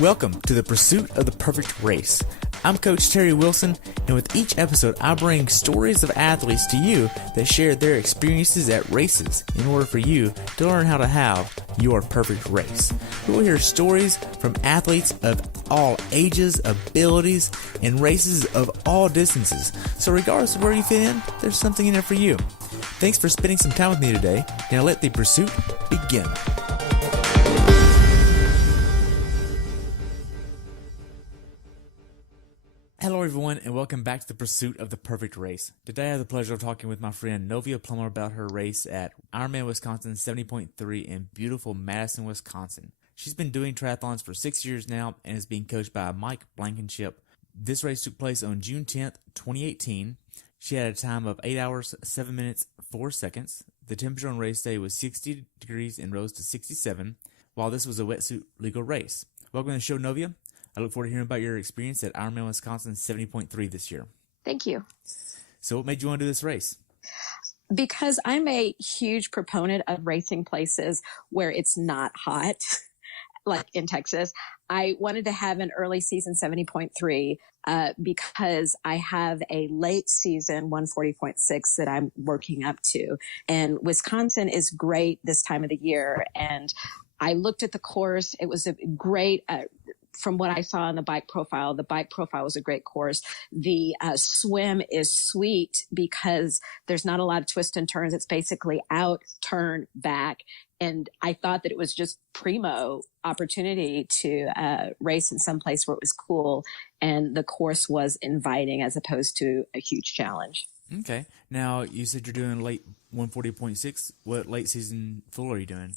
Welcome to the Pursuit of the Perfect Race. I'm Coach Terry Wilson, and with each episode, I bring stories of athletes to you that share their experiences at races in order for you to learn how to have your perfect race. We will hear stories from athletes of all ages, abilities, and races of all distances. So regardless of where you fit in, there's something in there for you. Thanks for spending some time with me today. Now let the pursuit begin. Hello everyone, and welcome back to the Pursuit of the Perfect Race. Today I have the pleasure of talking with my friend Novia Plummer about her race at IRONMAN Wisconsin 70.3 in beautiful Madison, Wisconsin. She's been doing triathlons for 6 years now and is being coached by Mike Blankenship. This race took place on June 10th, 2018. She had a time of 8 hours, 7 minutes, 4 seconds. The temperature on race day was 60 degrees and rose to 67, while this was a wetsuit legal race. Welcome to the show, Novia. I look forward to hearing about your experience at IRONMAN Wisconsin 70.3 this year. Thank you. So what made you want to do this race? Because I'm a huge proponent of racing places where it's not hot, like in Texas. I wanted to have an early season 70.3 because I have a late season 140.6 that I'm working up to. And Wisconsin is great this time of the year. And I looked at the course. It was a great from what I saw in the bike profile was a great course. The swim is sweet because there's not a lot of twists and turns. It's basically out, turn, back. And I thought that it was just primo opportunity to race in some place where it was cool. And the course was inviting as opposed to a huge challenge. Okay. Now, you said you're doing late 140.6. What late season full are you doing?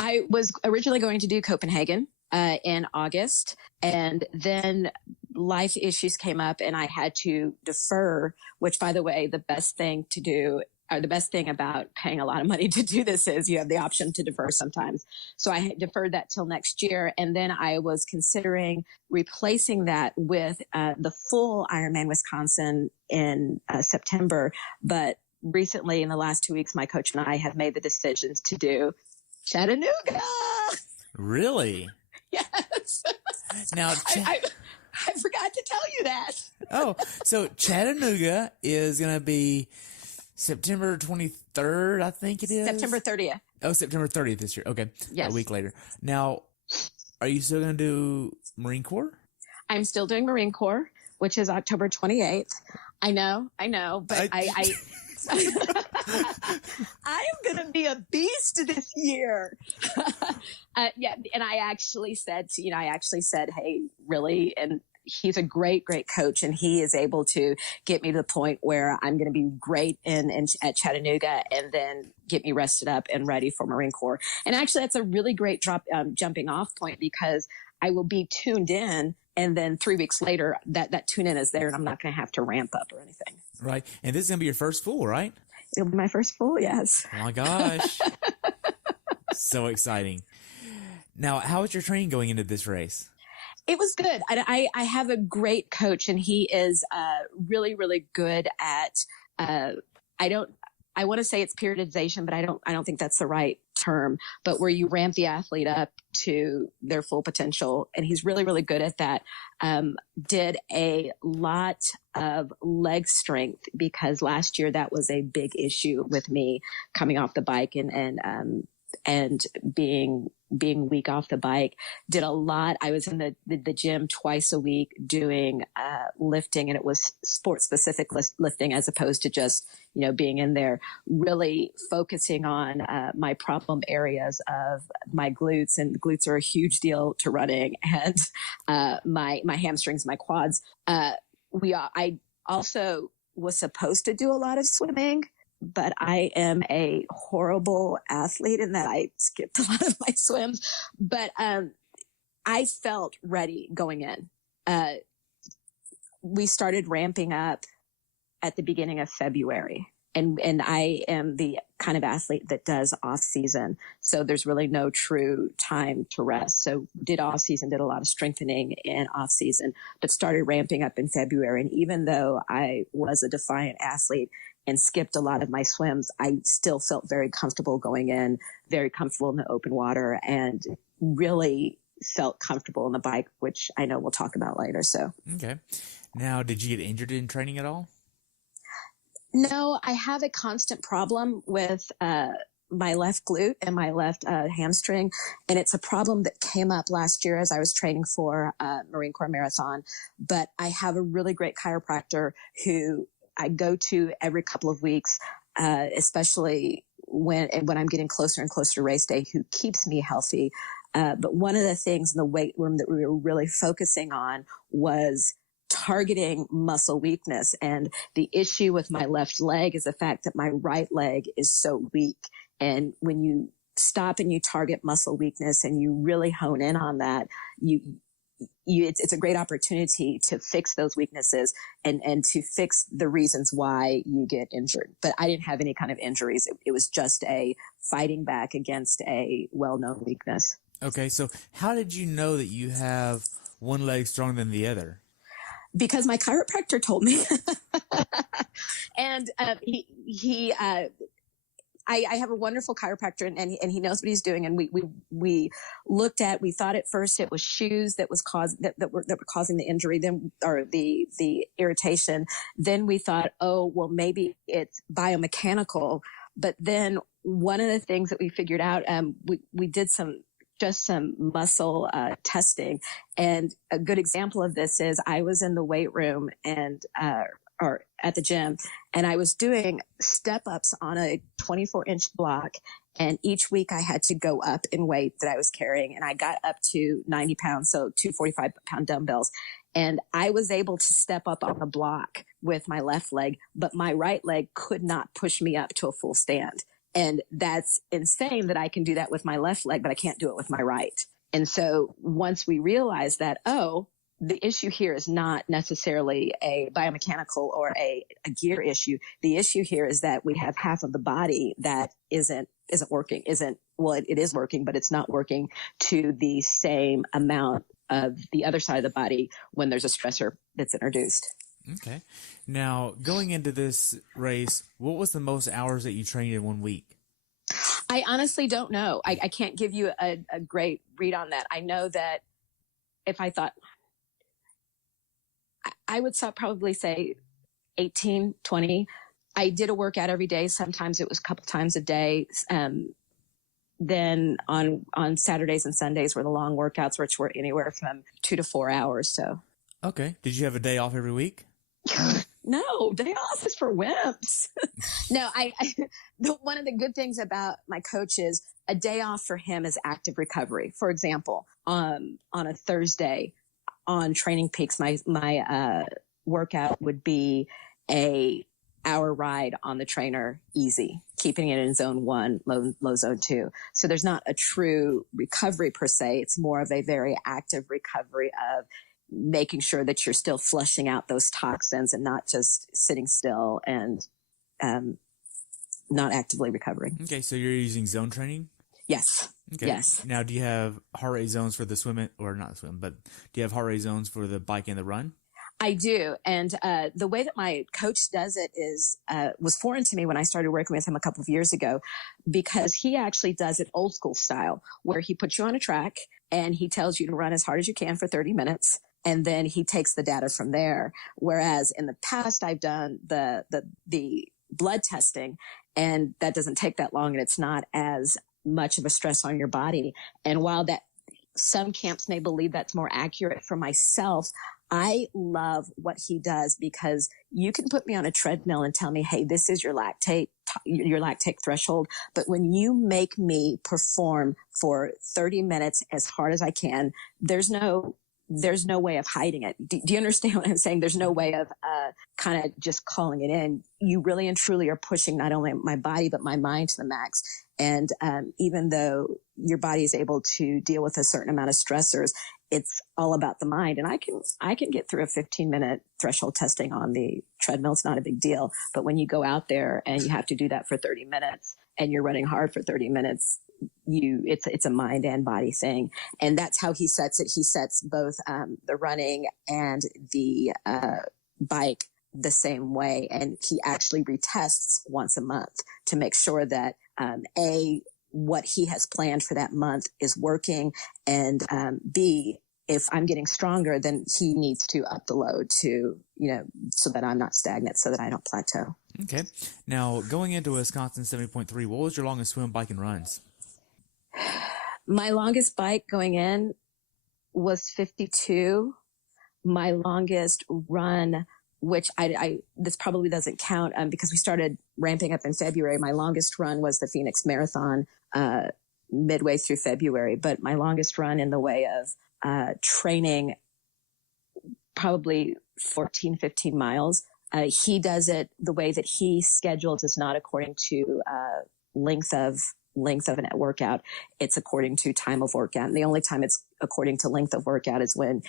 I was originally going to do Copenhagen in August, and then life issues came up and I had to defer, which, by the way, the best thing to do, or the best thing about paying a lot of money to do this is you have the option to defer sometimes. So I deferred that till next year. And then I was considering replacing that with the full Ironman Wisconsin in September. But recently, in the last 2 weeks, my coach and I have made the decisions to do Chattanooga. Really? Yes. Now, I forgot to tell you that. Oh, so Chattanooga is going to be September 23rd, I think it is. September 30th. Oh, September 30th this year. Okay. Yes. A week later. Now, are you still going to do Marine Corps? I'm still doing Marine Corps, which is October 28th. I know, but I am going to be a beast this year. Yeah. And I actually said, hey, really? And he's a great, great coach. And he is able to get me to the point where I'm going to be great at Chattanooga and then get me rested up and ready for Marine Corps. And actually, that's a really great jumping off point because I will be tuned in. And then 3 weeks later, that tune in is there and I'm not going to have to ramp up or anything. Right. And this is going to be your first full, right? It'll be my first full, yes. Oh my gosh. So exciting. Now, how is your training going into this race? It was good. I have a great coach and he is really, really good at, I want to say it's periodization, but I don't think that's the right term, but where you ramp the athlete up to their full potential. And he's really, really good at that. Did a lot of leg strength because last year that was a big issue with me coming off the bike and being weak off the bike. Did a lot. I was in the gym twice a week doing lifting, and it was sport specific lifting as opposed to just being in there, really focusing on my problem areas of my glutes, and glutes are a huge deal to running, and my hamstrings, my quads. I also was supposed to do a lot of swimming, but I am a horrible athlete in that I skipped a lot of my swims. But I felt ready going in. We started ramping up at the beginning of February. And I am the kind of athlete that does off season. So there's really no true time to rest. So did off season, did a lot of strengthening in off season, but started ramping up in February. And even though I was a defiant athlete and skipped a lot of my swims, I still felt very comfortable going in, very comfortable in the open water, and really felt comfortable on the bike, which I know we'll talk about later. So, Okay. Now, did you get injured in training at all? no, I have a constant problem with, my left glute and my left hamstring. And it's a problem that came up last year as I was training for Marine Corps Marathon. But I have a really great chiropractor who I go to every couple of weeks, especially when I'm getting closer and closer to race day, who keeps me healthy. But one of the things in the weight room that we were really focusing on was targeting muscle weakness. And the issue with my left leg is the fact that my right leg is so weak. And when you stop and you target muscle weakness and you really hone in on that, it's a great opportunity to fix those weaknesses and to fix the reasons why you get injured. But I didn't have any kind of injuries. It was just a fighting back against a well-known weakness. Okay, so how did you know that you have one leg stronger than the other? Because my chiropractor told me. And I have a wonderful chiropractor and he knows what he's doing. And we thought at first it was shoes that were causing the injury, or the irritation. Then we thought, oh, well, maybe it's biomechanical. But then one of the things that we figured out, we did some muscle testing. And a good example of this is I was in the weight room or at the gym, and I was doing step-ups on a 24-inch block. And each week I had to go up in weight that I was carrying. And I got up to 90 pounds, so 245-pound dumbbells. And I was able to step up on the block with my left leg, but my right leg could not push me up to a full stand. And that's insane that I can do that with my left leg, but I can't do it with my right. And so once we realized that, the issue here is not necessarily a biomechanical or a gear issue. The issue here is that we have half of the body that isn't working, it is working, but it's not working to the same amount of the other side of the body when there's a stressor that's introduced. Okay. Now, going into this race, what was the most hours that you trained in 1 week? I honestly don't know. I can't give you a great read on that. I know that if I thought, I would probably say 18, 20. I did a workout every day. Sometimes it was a couple times a day. Then on Saturdays and Sundays were the long workouts, which were anywhere from 2 to 4 hours. So. Okay. Did you have a day off every week? No, day off is for wimps. No, one of the good things about my coach is a day off for him is active recovery. For example, on a Thursday on Training Peaks, my workout would be a hour ride on the trainer, easy, keeping it in zone 1, low zone 2. So there's not a true recovery per se. It's more of a very active recovery of making sure that you're still flushing out those toxins and not just sitting still and not actively recovering. Okay, so you're using zone training? Yes. Okay. Yes. Now, do you have heart rate zones for the swim, or not swim, but do you have heart rate zones for the bike and the run? I do. And the way that my coach does it was foreign to me when I started working with him a couple of years ago, because he actually does it old school style, where he puts you on a track and he tells you to run as hard as you can for 30 minutes. And then he takes the data from there. Whereas in the past, I've done the blood testing, and that doesn't take that long, and it's not as much of a stress on your body. And while that some camps may believe that's more accurate, for myself, I love what he does, because you can put me on a treadmill and tell me, hey, this is your lactate threshold. But when you make me perform for 30 minutes as hard as I can, there's no way of hiding it. Do you understand what I'm saying? There's no way of kind of just calling it in. You really and truly are pushing not only my body, but my mind to the max. And even though your body is able to deal with a certain amount of stressors, it's all about the mind. And I can get through a 15-minute threshold testing on the treadmill. It's not a big deal. But when you go out there and you have to do that for 30 minutes and you're running hard for 30 minutes, it's a mind and body thing. And that's how he sets it. He sets both the running and the bike the same way. And he actually retests once a month to make sure that what he has planned for that month is working, and B, if I'm getting stronger, then he needs to up the load to, so that I'm not stagnant, so that I don't plateau. Okay. Now, going into Wisconsin 70.3, what was your longest swim, bike, and runs? My longest bike going in was 52. My longest run, which this probably doesn't count because we started ramping up in February. My longest run was the Phoenix Marathon midway through February, but my longest run in the way of training, probably 14, 15 miles. He does it the way that he scheduled is not according to length of an workout. It's according to time of workout. And the only time it's according to length of workout is when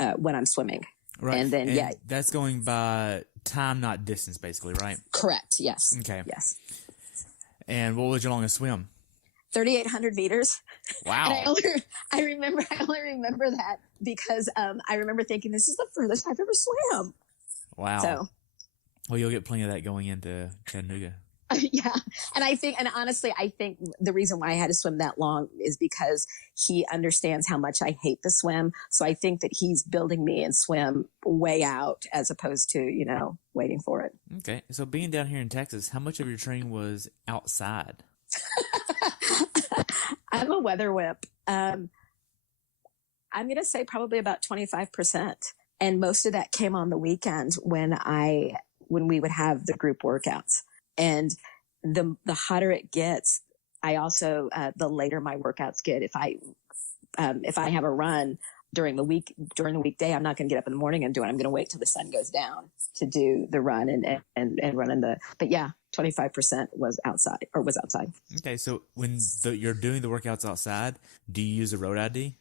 I'm swimming. Right. And then, that's going by time, not distance, basically, right? Correct. Yes. Okay. Yes. And what was your longest swim? 3,800 meters. Wow. And I only remember that because I remember thinking this is the furthest I've ever swam. Wow. So, well, you'll get plenty of that going into Chattanooga. Yeah. And honestly, I think the reason why I had to swim that long is because he understands how much I hate the swim. So I think that he's building me and swim way out as opposed to, waiting for it. Okay. So being down here in Texas, how much of your training was outside? I'm a weather whip. I'm going to say probably about 25%. And most of that came on the weekend when we would have the group workouts. And the hotter it gets, I also, the later my workouts get. If I have a run during the weekday, I'm not going to get up in the morning and do it. I'm going to wait till the sun goes down to do the run and run but yeah, 25% was outside. Okay. So when you're doing the workouts outside, do you use a road ID?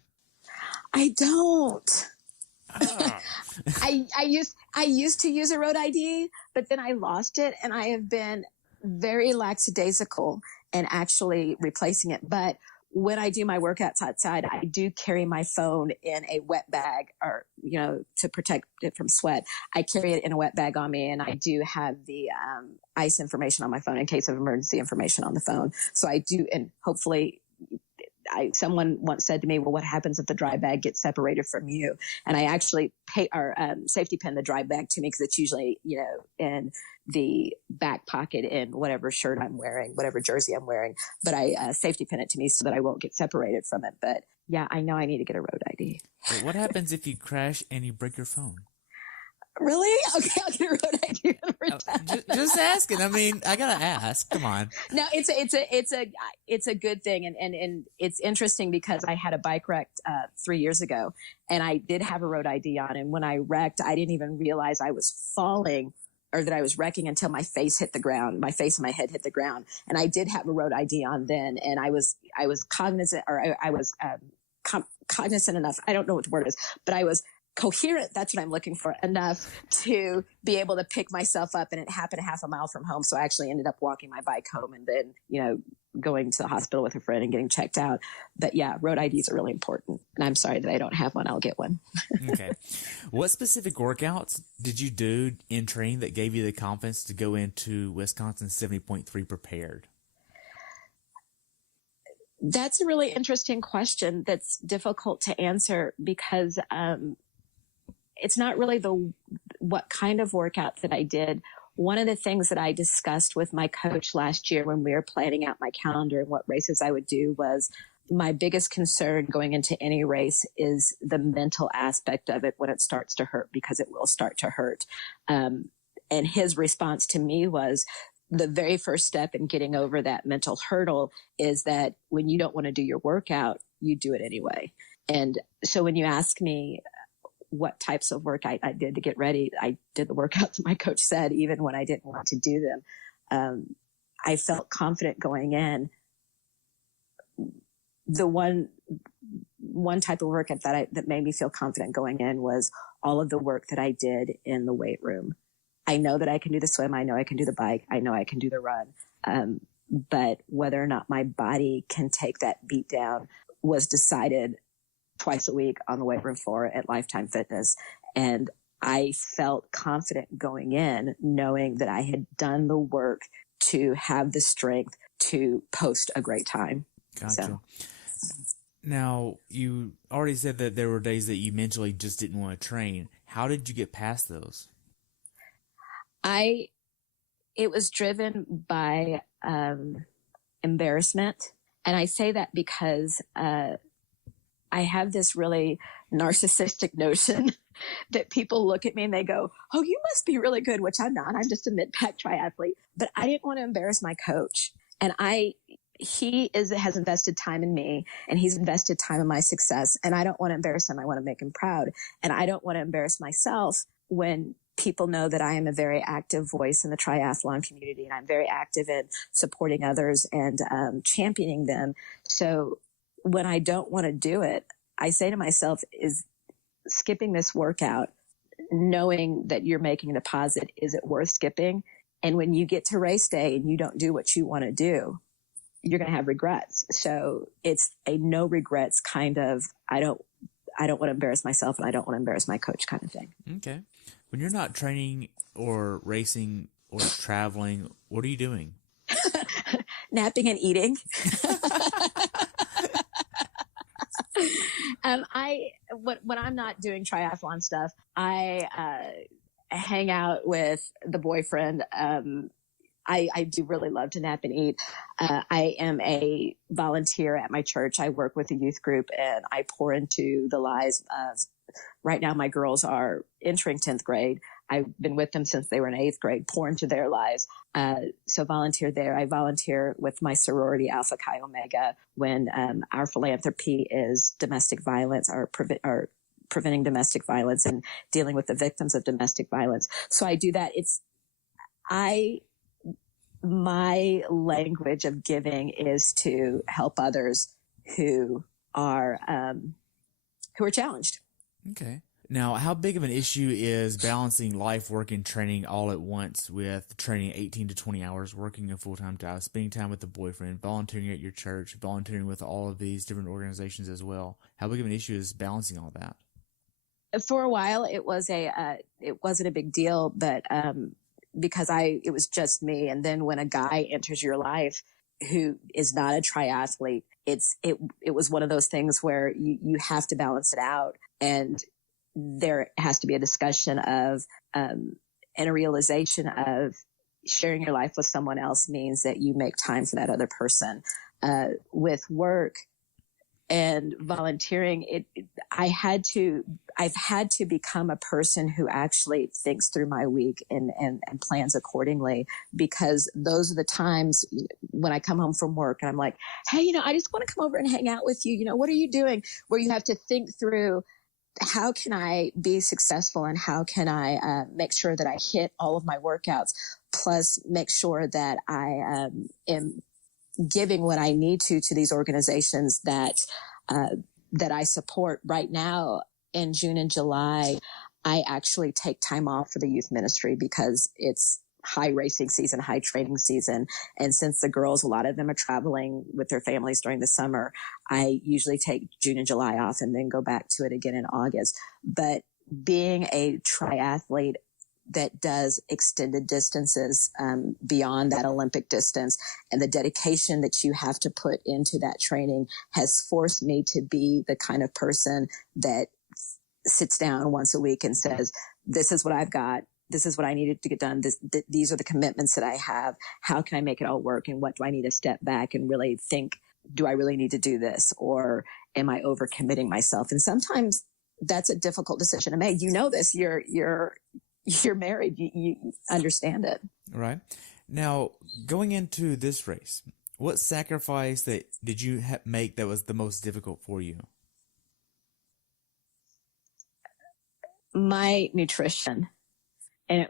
I don't. Oh. I used to use a road ID, but then I lost it, and I have been very lackadaisical in actually replacing it. But when I do my workouts outside, I do carry my phone in a wet bag, or to protect it from sweat. I carry it in a wet bag on me, and I do have the ice information on my phone in case of emergency information on the phone. So I do, and hopefully. Someone once said to me, well, what happens if the dry bag gets separated from you? And I actually safety pin the dry bag to me because it's usually, in the back pocket in whatever shirt I'm wearing, whatever jersey I'm wearing. But I safety pin it to me so that I won't get separated from it. But yeah, I know I need to get a road ID. But what happens if you crash and you break your phone? Really? Okay, I'll get a road ID. Just asking. I mean, I gotta ask. Come on. No, it's a good thing, and it's interesting because I had a bike wreck 3 years ago, and I did have a road ID on, and when I wrecked, I didn't even realize I was falling or that I was wrecking until my face hit the ground. My face and my head hit the ground, and I did have a road ID on then, and I was cognizant, or I was cognizant enough. I don't know what the word is, but I was coherent, that's what I'm looking for, enough to be able to pick myself up. And it happened half a mile from home. So I actually ended up walking my bike home and then, going to the hospital with a friend and getting checked out. But yeah, road IDs are really important. And I'm sorry that I don't have one. I'll get one. Okay. What specific workouts did you do in training that gave you the confidence to go into Wisconsin 70.3 prepared? That's a really interesting question that's difficult to answer because, it's not really what kind of workout that I did. One of the things that I discussed with my coach last year when we were planning out my calendar and what races I would do was my biggest concern going into any race is the mental aspect of it when it starts to hurt, because it will start to hurt. And his response to me was the very first step in getting over that mental hurdle is that when you don't want to do your workout, you do it anyway. And so when you ask me, what types of work I did to get ready, I did the workouts my coach said, even when I didn't want to do them. I felt confident going in. The one type of workout that made me feel confident going in was all of the work that I did in the weight room. I know that I can do the swim. I know I can do the bike. I know I can do the run. But whether or not my body can take that beat down was decided twice a week on the weight room floor at Lifetime Fitness. And I felt confident going in, knowing that I had done the work to have the strength to post a great time. Gotcha. So. Now, you already said that there were days that you mentally just didn't want to train. How did you get past those? It was driven by embarrassment. And I say that because I have this really narcissistic notion that people look at me and they go, oh, you must be really good, which I'm not. I'm just a mid-pack triathlete. But I didn't want to embarrass my coach. And he has invested time in me, and he's invested time in my success. And I don't want to embarrass him. I want to make him proud. And I don't want to embarrass myself when people know that I am a very active voice in the triathlon community, and I'm very active in supporting others and championing them. So when I don't want to do it, I say to myself, is skipping this workout, knowing that you're making a deposit, is it worth skipping? And when you get to race day and you don't do what you want to do, you're going to have regrets. So it's a no regrets kind of, I don't want to embarrass myself, and I don't want to embarrass my coach kind of thing. Okay. When you're not training or racing or traveling, what are you doing? Napping and eating. When I'm not doing triathlon stuff, I hang out with the boyfriend. I do really love to nap and eat. I am a volunteer at my church. I work with a youth group, and I pour into the lives of, right now my girls are entering 10th grade. I've been with them since they were in 8th grade, pour into their lives. So volunteer there. I volunteer with my sorority, Alpha Chi Omega, when our philanthropy is domestic violence, or preventing domestic violence and dealing with the victims of domestic violence. So I do that. My language of giving is to help others who are challenged. Okay. Now, how big of an issue is balancing life, work, and training all at once, with training 18 to 20 hours, working a full-time job, spending time with the boyfriend, volunteering at your church, volunteering with all of these different organizations as well? How big of an issue is balancing all that? For a while, it wasn't a big deal, but because it was just me. And then when a guy enters your life who is not a triathlete, it was one of those things where you have to balance it out. And there has to be a discussion of, and a realization of, sharing your life with someone else means that you make time for that other person. With work and volunteering, I've had to become a person who actually thinks through my week and plans accordingly, because those are the times when I come home from work and I'm like, hey, I just want to come over and hang out with you. What are you doing? Where you have to think through, how can I be successful, and how can I make sure that I hit all of my workouts, plus make sure that I am giving what I need to these organizations that I support. Right now in June and July, I actually take time off for the youth ministry because it's high racing season, high training season. And since the girls, a lot of them are traveling with their families during the summer, I usually take June and July off and then go back to it again in August. But being a triathlete that does extended distances beyond that Olympic distance, and the dedication that you have to put into that training has forced me to be the kind of person that sits down once a week and says, this is what I've got. This is what I needed to get done. These are the commitments that I have. How can I make it all work? And what do I need to step back and really think, do I really need to do this? Or am I overcommitting myself? And sometimes that's a difficult decision to make. This, you're married. You understand it. Right. Now, going into this race, what sacrifice did you make that was the most difficult for you? My nutrition. And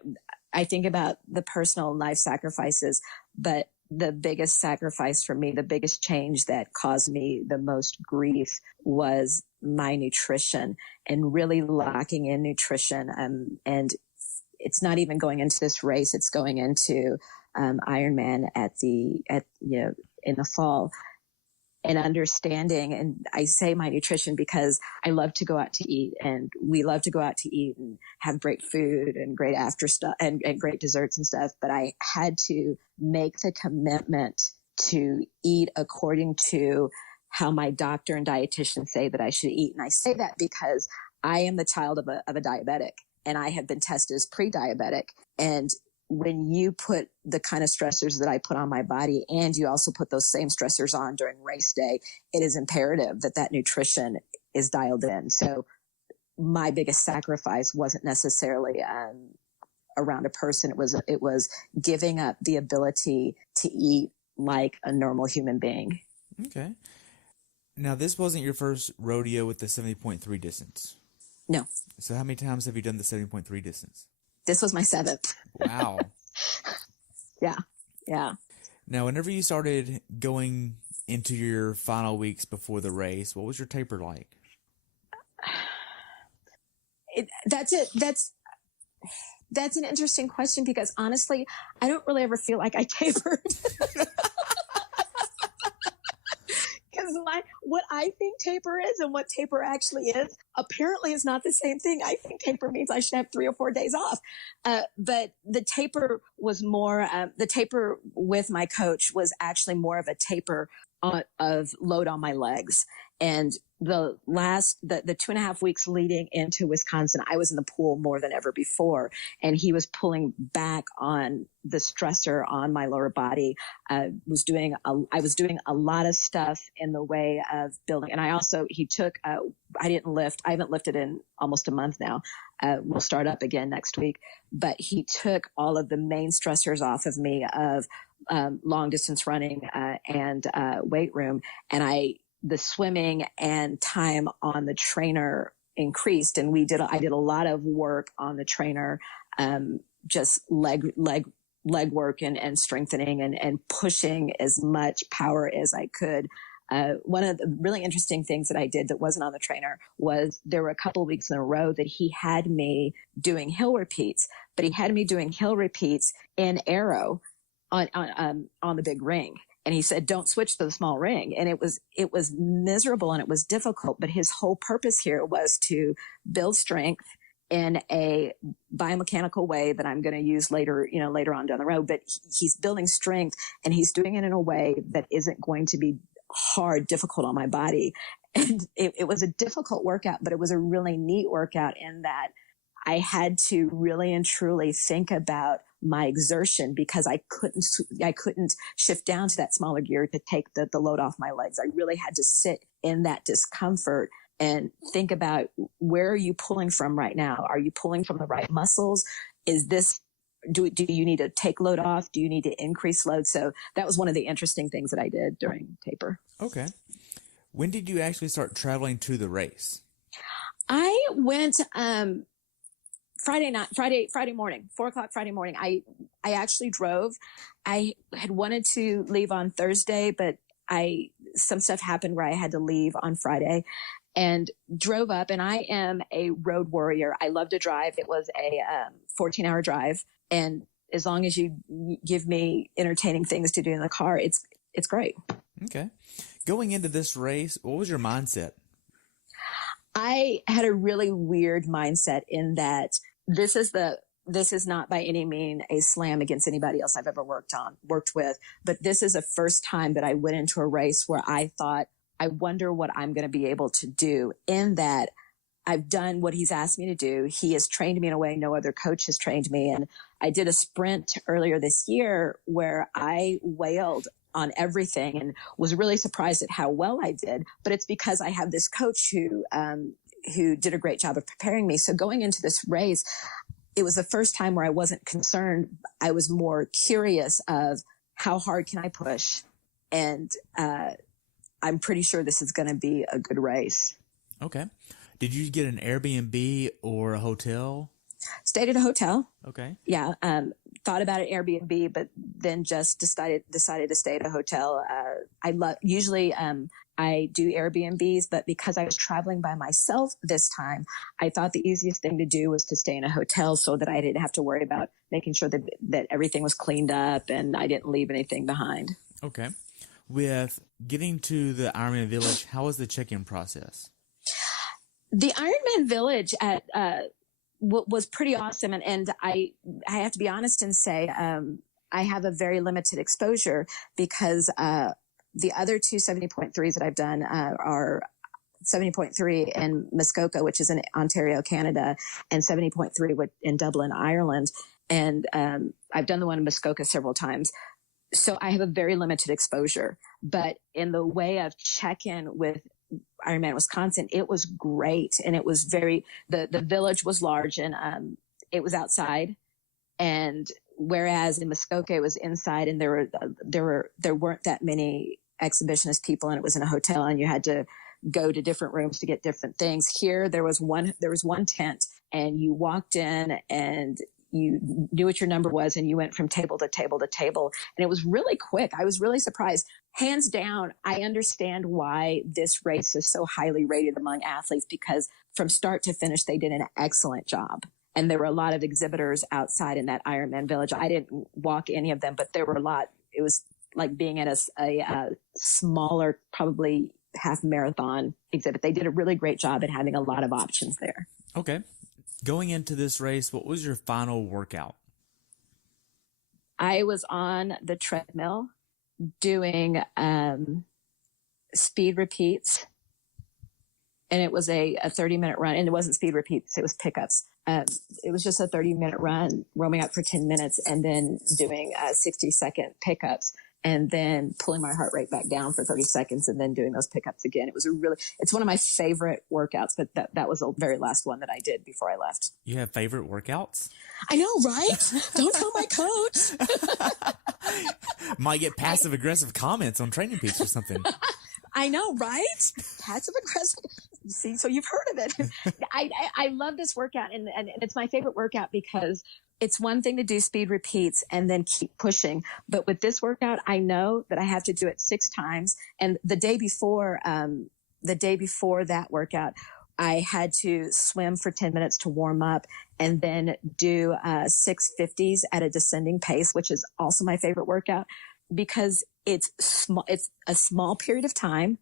I think about the personal life sacrifices, but the biggest sacrifice for me, the biggest change that caused me the most grief was my nutrition, and really locking in nutrition. And it's not even going into this race. It's going into Ironman in the fall, and understanding. And I say my nutrition because I love to go out to eat, and we love to go out to eat and have great food and great after stuff and great desserts and stuff. But I had to make the commitment to eat according to how my doctor and dietitian say that I should eat. And I say that because I am the child of a diabetic, and I have been tested as pre-diabetic. And when you put the kind of stressors that I put on my body, and you also put those same stressors on during race day, it is imperative that that nutrition is dialed in. So my biggest sacrifice wasn't necessarily around a person. It was giving up the ability to eat like a normal human being. Okay. Now, this wasn't your first rodeo with the 70.3 distance. No. So how many times have you done the 70.3 distance? This was my 7th. Wow. Yeah. Yeah. Now, whenever you started going into your final weeks before the race, what was your taper like? That's an interesting question, because honestly, I don't really ever feel like I tapered. Because what I think taper is and what taper actually is apparently is not the same thing. I think taper means I should have 3 or 4 days off. But the taper was more, the taper with my coach was actually more of a taper of load on my legs. And the 2.5 weeks leading into Wisconsin, I was in the pool more than ever before. And he was pulling back on the stressor on my lower body. I was doing a lot of stuff in the way of building. And he took, I haven't lifted in almost a month now. We'll start up again next week, but he took all of the main stressors off of me of long distance running and weight room. And the swimming and time on the trainer increased. And I did a lot of work on the trainer, just leg work and strengthening and pushing as much power as I could. One of the really interesting things that I did that wasn't on the trainer was there were a couple of weeks in a row that he had me doing hill repeats, but he had me doing hill repeats in aero on the big ring. And he said, don't switch to the small ring. And it was miserable and it was difficult, but his whole purpose here was to build strength in a biomechanical way that I'm going to use later on down the road. But he's building strength, and he's doing it in a way that isn't going to be difficult on my body. And it was a difficult workout, but it was a really neat workout in that I had to really and truly think about my exertion, because I couldn't shift down to that smaller gear to take the load off my legs. I really had to sit in that discomfort and think about, where are you pulling from right now? Are you pulling from the right muscles? Do you need to take load off? Do you need to increase load? So that was one of the interesting things that I did during taper. Okay. When did you actually start traveling to the race? I went, Friday morning, 4:00 Friday morning. I actually drove. I had wanted to leave on Thursday, but some stuff happened where I had to leave on Friday, and drove up. And I am a road warrior. I love to drive. It was a 14-hour drive, and as long as you give me entertaining things to do in the car, it's great. Okay. Going into this race, what was your mindset? I had a really weird mindset in that this is not by any means a slam against anybody else I've ever worked with, but this is the first time that I went into a race where I thought, I wonder what I'm going to be able to do, in that I've done what he's asked me to do. He has trained me in a way no other coach has trained me. And I did a sprint earlier this year where I wailed on everything and was really surprised at how well I did. But it's because I have this coach who did a great job of preparing me. So going into this race, it was the first time where I wasn't concerned. I was more curious of, how hard can I push? And I'm pretty sure this is going to be a good race. Okay. Did you get an Airbnb or a hotel? Stayed at a hotel. Okay. Yeah. Thought about an Airbnb, but then just decided to stay at a hotel. Usually I do Airbnbs, but because I was traveling by myself this time, I thought the easiest thing to do was to stay in a hotel so that I didn't have to worry about making sure that everything was cleaned up and I didn't leave anything behind. Okay. With getting to the Ironman Village, how was the check-in process? The Ironman Village was pretty awesome. And I have to be honest and say, I have a very limited exposure because the other two 70.3s that I've done are 70.3 in Muskoka, which is in Ontario, Canada, and 70.3 in Dublin, Ireland. And I've done the one in Muskoka several times. So I have a very limited exposure. But in the way of check-in with Ironman Wisconsin, it was great. And it was the village was large and it was outside. And whereas in Muskoka, it was inside and there weren't that many exhibitionist people, and it was in a hotel and you had to go to different rooms to get different things. Here, there was one tent and you walked in and you knew what your number was and you went from table to table to table. And it was really quick. I was really surprised. Hands down, I understand why this race is so highly rated among athletes, because from start to finish, they did an excellent job. And there were a lot of exhibitors outside in that Ironman village. I didn't walk any of them, but there were a lot. It was like being at a smaller, probably half marathon exhibit. They did a really great job at having a lot of options there. Okay. Going into this race, what was your final workout? I was on the treadmill doing speed repeats, and it was a 30-minute run, and it wasn't speed repeats, it was pickups. It was just a 30-minute run, roaming up for 10 minutes, and then doing 60-second pickups, and then pulling my heart rate back down for 30 seconds, and then doing those pickups again. It's one of my favorite workouts, but that was the very last one that I did before I left. You have favorite workouts? I know, right? Don't tell my coach. Might get passive aggressive comments on Training Peaks or something. I know, right? Passive aggressive. See, so you've heard of it. I love this workout, and it's my favorite workout because it's one thing to do speed repeats and then keep pushing. But with this workout, I know that I have to do it 6 times. And the day before that workout, I had to swim for 10 minutes to warm up and then do 6 50s at a descending pace, which is also my favorite workout because it's a small period of time.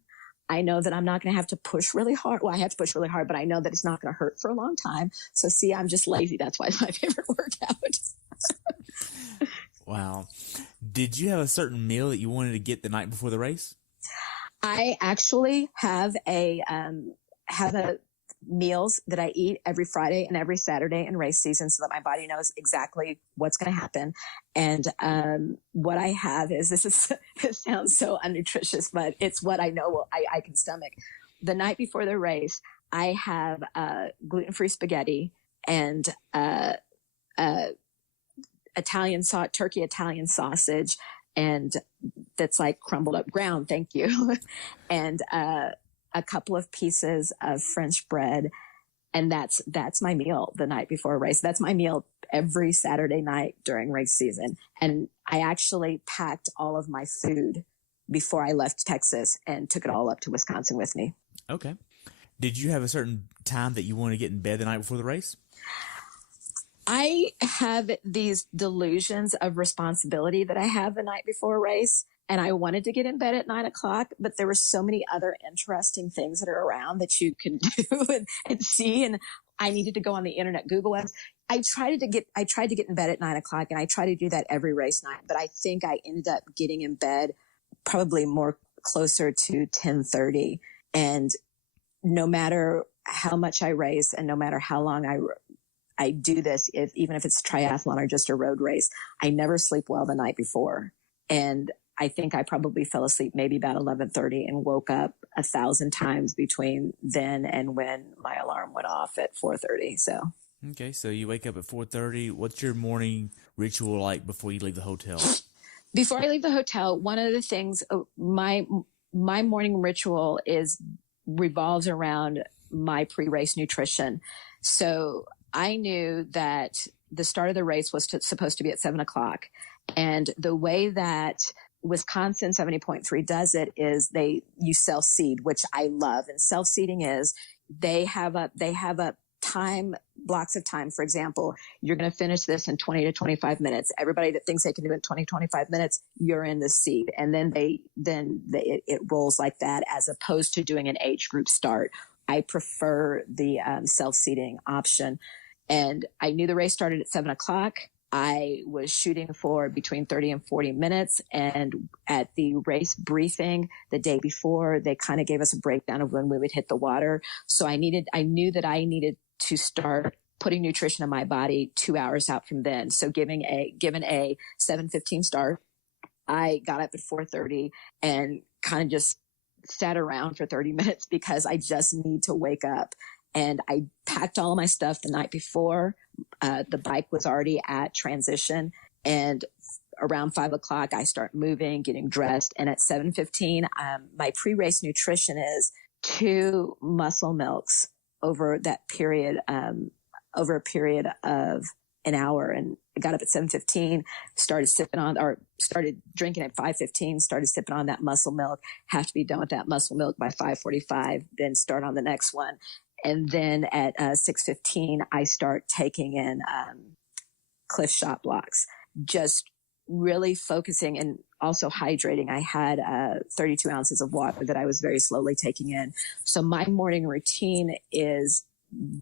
I know that I'm not going to have to push really hard. Well, I have to push really hard, but I know that it's not going to hurt for a long time. So see, I'm just lazy. That's why it's my favorite workout. Wow. Did you have a certain meal that you wanted to get the night before the race? I actually have meals that I eat every Friday and every Saturday in race season so that my body knows exactly what's going to happen. And what I have is, it sounds so unnutritious, but it's what I know I can stomach. The night before the race, I have gluten-free spaghetti and turkey Italian sausage, and that's like crumbled up ground. Thank you. And a couple of pieces of French bread. And that's my meal the night before a race. That's my meal every Saturday night during race season. And I actually packed all of my food before I left Texas and took it all up to Wisconsin with me. Okay. Did you have a certain time that you want to get in bed the night before the race? I have these delusions of responsibility that I have the night before a race. And I wanted to get in bed at 9:00, but there were so many other interesting things that are around that you can do and see. And I needed to go on the internet, Google Webs. I tried to get in bed at 9:00, and I try to do that every race night. But I think I ended up getting in bed probably more closer to 10:30. And no matter how much I race and no matter how long I do this, even if it's triathlon or just a road race, I never sleep well the night before. And I think I probably fell asleep maybe about 11:30 and woke up 1,000 times between then and when my alarm went off at 4:30. So. Okay. So you wake up at 4:30. What's your morning ritual like before you leave the hotel? Before I leave the hotel, one of the things, my morning ritual revolves around my pre-race nutrition. So I knew that the start of the race was supposed to be at 7:00. And the way that Wisconsin 70.3 does it is you self-seed, which I love. And self-seeding is they have a time, blocks of time. For example, you're going to finish this in 20 to 25 minutes. Everybody that thinks they can do it in 20, 25 minutes, you're in the seed. And then it rolls like that, as opposed to doing an age group start. I prefer the self-seeding option. And I knew the race started at 7:00. I was shooting for between 30 and 40 minutes. And at the race briefing the day before, they kind of gave us a breakdown of when we would hit the water. So I knew that I needed to start putting nutrition in my body 2 hours out from then. So given a 7:15 start, I got up at 4:30 and kind of just sat around for 30 minutes because I just need to wake up. And I packed all of my stuff the night before. The bike was already at transition, and around 5 o'clock, I start moving, getting dressed. And at 7:15, my pre-race nutrition is 2 muscle milks over that period, over a period of an hour. And I got up at 7:15, started drinking at 5:15, started sipping on that muscle milk, have to be done with that muscle milk by 5:45, then start on the next one. And then at 6:15, I start taking in Cliff shot blocks, just really focusing and also hydrating. I had 32 ounces of water that I was very slowly taking in. So my morning routine is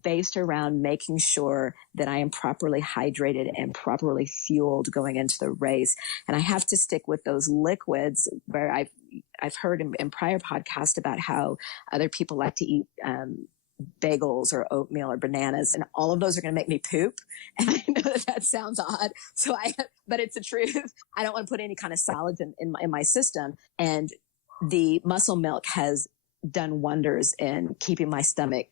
based around making sure that I am properly hydrated and properly fueled going into the race. And I have to stick with those liquids where I've heard in prior podcasts about how other people like to eat bagels or oatmeal or bananas, and all of those are going to make me poop. And I know that sounds odd. But it's the truth. I don't want to put any kind of solids in my system. And the muscle milk has done wonders in keeping my stomach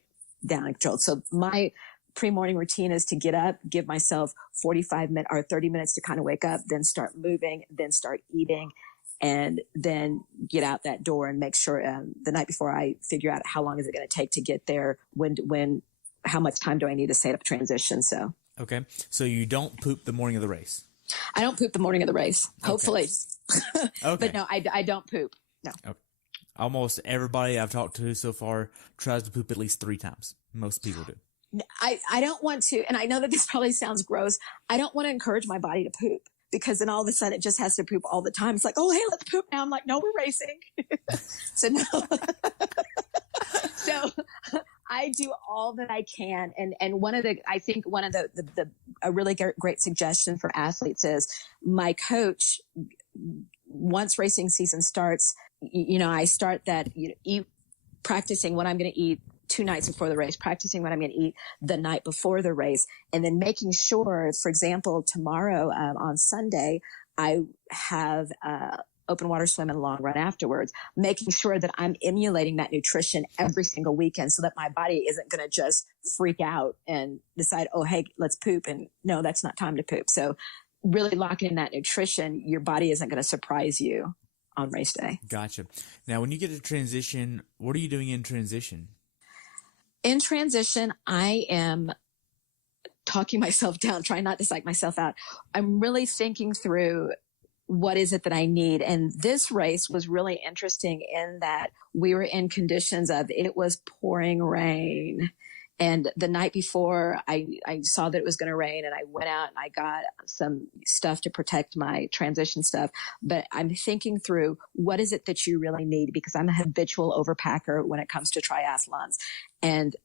down and controlled. So my pre-morning routine is to get up, give myself 45 minutes or 30 minutes to kind of wake up, then start moving, then start eating, and then get out that door and make sure the night before I figure out how long is it going to take to get there, how much time do I need to set up transition. So. Okay. So you don't poop the morning of the race? I don't poop the morning of the race, hopefully. Okay. But no, I don't poop. No. Okay. Almost everybody I've talked to so far tries to poop at least 3 times. Most people do. I don't want to, and I know that this probably sounds gross. I don't want to encourage my body to poop, because then all of a sudden it just has to poop all the time. It's like, oh, hey, let's poop now. I'm like, no, we're racing. So no. So I do all that I can. And I think one of a really great suggestion for athletes is my coach, once racing season starts, I start that, practicing what I'm going to eat 2 nights before the race, practicing what I'm going to eat the night before the race, and then making sure, for example, tomorrow on Sunday, I have open water swim and long run afterwards, making sure that I'm emulating that nutrition every single weekend so that my body isn't going to just freak out and decide, oh, hey, let's poop. And no, that's not time to poop. So really locking in that nutrition, your body isn't going to surprise you on race day. Gotcha. Now, when you get to transition, what are you doing in transition? In transition, I am talking myself down, trying not to psych myself out. I'm really thinking through what is it that I need. And this race was really interesting in that we were in conditions of, it was pouring rain. And the night before, I saw that it was going to rain, and I went out and I got some stuff to protect my transition stuff. But I'm thinking through, what is it that you really need? Because I'm a habitual overpacker when it comes to triathlons. And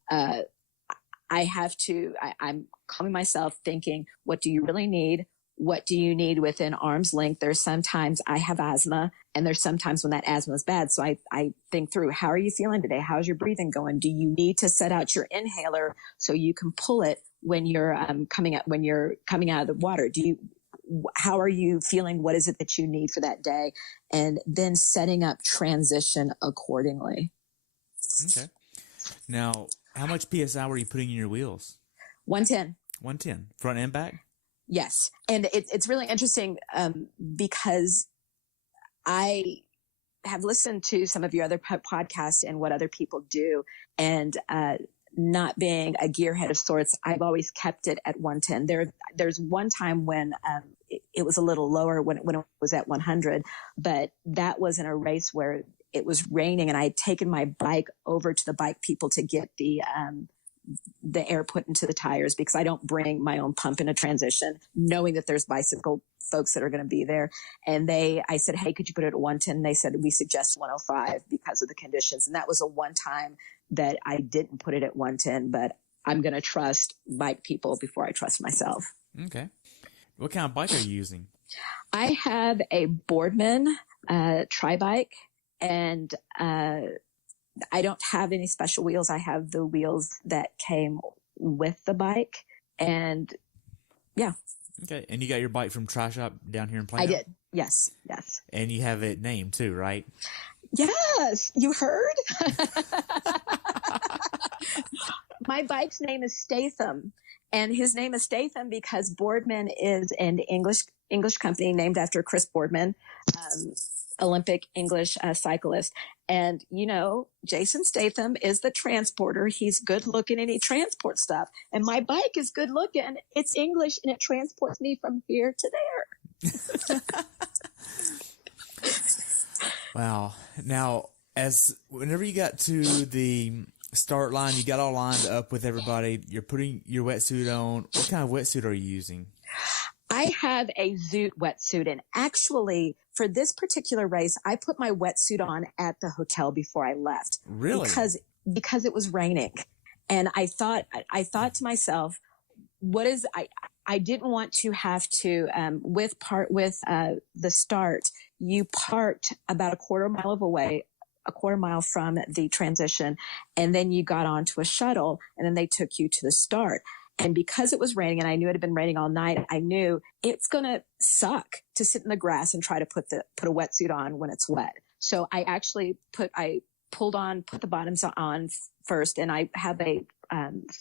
I'm calming myself thinking, what do you really need? What do you need within arm's length? There's sometimes I have asthma, and there's sometimes when that asthma is bad. So I think through, how are you feeling today? How's your breathing going? Do you need to set out your inhaler so you can pull it when you're coming out of the water? How are you feeling? What is it that you need for that day? And then setting up transition accordingly. Okay. Now, how much PSI were you putting in your wheels? 110. 110, front and back? Yes. And it's really interesting because I have listened to some of your other podcasts and what other people do. And not being a gearhead of sorts, I've always kept it at 110. There's one time when it was a little lower when it was at 100, but that was in a race where it was raining, and I had taken my bike over to the bike people to get the air put into the tires, because I don't bring my own pump in a transition, knowing that there's bicycle folks that are going to be there. And I said, hey, could you put it at 110? And they said, we suggest 105 because of the conditions. And that was a one time that I didn't put it at 110, but I'm going to trust bike people before I trust myself. Okay. What kind of bike are you using? I have a Boardman tri-bike, and I don't have any special wheels. I have the wheels that came with the bike, and yeah. Okay, and you got your bike from Tri Shop down here in Plano? I did. Yes. And you have it named too, right? Yes, you heard? My bike's name is Statham, and his name is Statham because Boardman is an English company named after Chris Boardman, Olympic English cyclist. And, you know, Jason Statham is the transporter. He's good looking and he transports stuff. And my bike is good looking. It's English and it transports me from here to there. Wow. Now, whenever you got to the start line, you got all lined up with everybody. You're putting your wetsuit on. What kind of wetsuit are you using? I have a Zoot wetsuit, and actually for this particular race, I put my wetsuit on at the hotel before I left. Really? Because it was raining, and I thought to myself, I didn't want to have to with the start. You parked about a quarter mile from the transition, and then you got onto a shuttle, and then they took you to the start. And because it was raining and I knew it had been raining all night, I knew it's going to suck to sit in the grass and try to put a wetsuit on when it's wet. So I actually put the bottoms on first, and I have a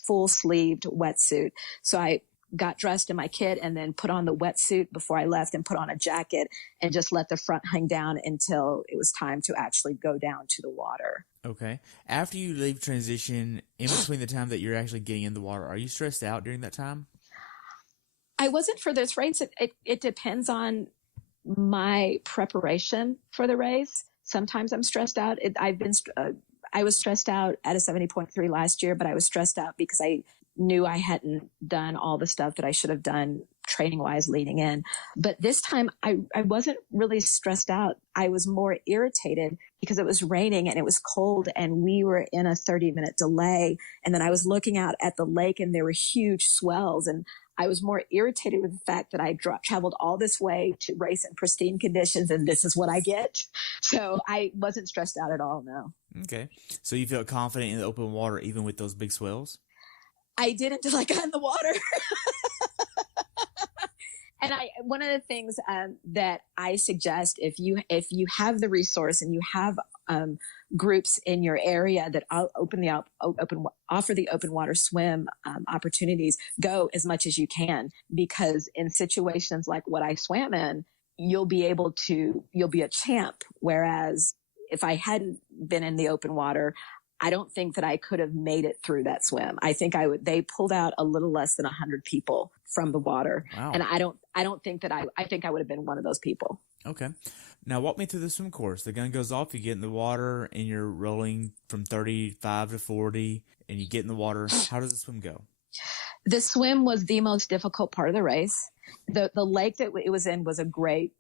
full sleeved wetsuit. So I got dressed in my kit and then put on the wetsuit before I left and put on a jacket and just let the front hang down until it was time to actually go down to the water. Okay. After you leave transition, in between the time that you're actually getting in the water, are you stressed out during that time? I wasn't for this race. It depends on my preparation for the race. Sometimes I'm stressed out. I was stressed out at a 70.3 last year, but I was stressed out because I knew I hadn't done all the stuff that I should have done training wise leading in. But this time I wasn't really stressed out. I was more irritated because it was raining and it was cold and we were in a 30-minute delay. And then I was looking out at the lake and there were huge swells, and I was more irritated with the fact that I traveled all this way to race in pristine conditions and this is what I get. So I wasn't stressed out at all, no. Okay. So you felt confident in the open water even with those big swells? I did until I got in the water. And one of the things that I suggest, if you have the resource and you have groups in your area that offer the open water swim opportunities, go as much as you can, because in situations like what I swam in, you'll be a champ. Whereas if I hadn't been in the open water, I don't think that I could have made it through that swim. I think they pulled out a little less than 100 people from the water. Wow. And I don't think that I think I would have been one of those people. Okay. Now walk me through the swim course. The gun goes off, you get in the water and you're rolling from 35 to 40 and you get in the water. How does the swim go? The swim was the most difficult part of the race. The lake that it was in was a great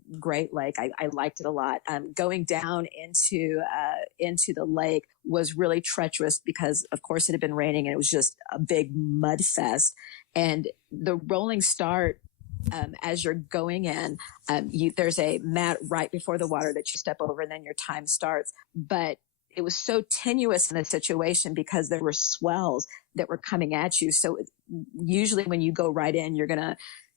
lake. I liked it a lot. Going down into the lake was really treacherous because, of course, it had been raining and it was just a big mud fest. And the rolling start, as you're going in, there's a mat right before the water that you step over, and then your time starts. But it was so tenuous in the situation because there were swells that were coming at you. So usually when you go right in,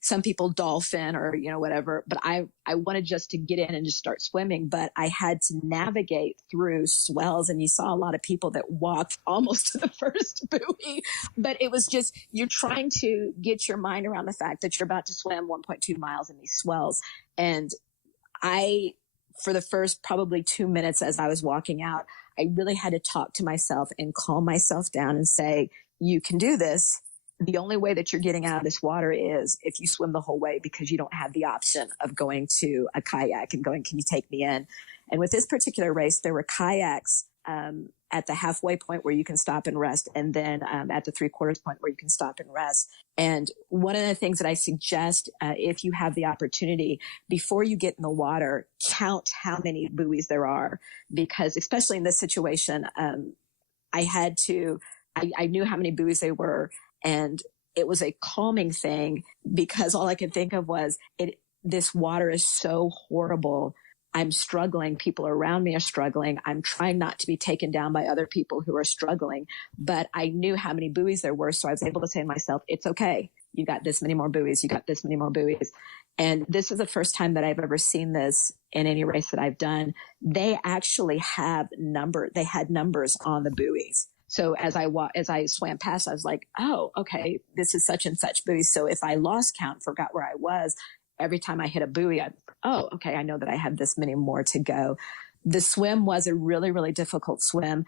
some people dolphin or, whatever, but I wanted just to get in and just start swimming, but I had to navigate through swells, and you saw a lot of people that walked almost to the first buoy, but it was just, you're trying to get your mind around the fact that you're about to swim 1.2 miles in these swells. And for the first probably 2 minutes as I was walking out, I really had to talk to myself and calm myself down and say, you can do this. The only way that you're getting out of this water is if you swim the whole way, because you don't have the option of going to a kayak and going, can you take me in? And with this particular race, there were kayaks at the halfway point where you can stop and rest, and then at the 3/4 point where you can stop and rest. And one of the things that I suggest, if you have the opportunity, before you get in the water, count how many buoys there are, because especially in this situation, I knew how many buoys they were. And it was a calming thing because all I could think of was this water is so horrible. I'm struggling. People around me are struggling. I'm trying not to be taken down by other people who are struggling, but I knew how many buoys there were. So I was able to say to myself, it's okay. You got this many more buoys. You got this many more buoys. And this is the first time that I've ever seen this in any race that I've done. They actually had numbers on the buoys. So as I swam past, I was like, oh, okay, this is such and such buoy. So if I lost count, forgot where I was, every time I hit a buoy, oh, okay, I know that I have this many more to go. The swim was a really, really difficult swim.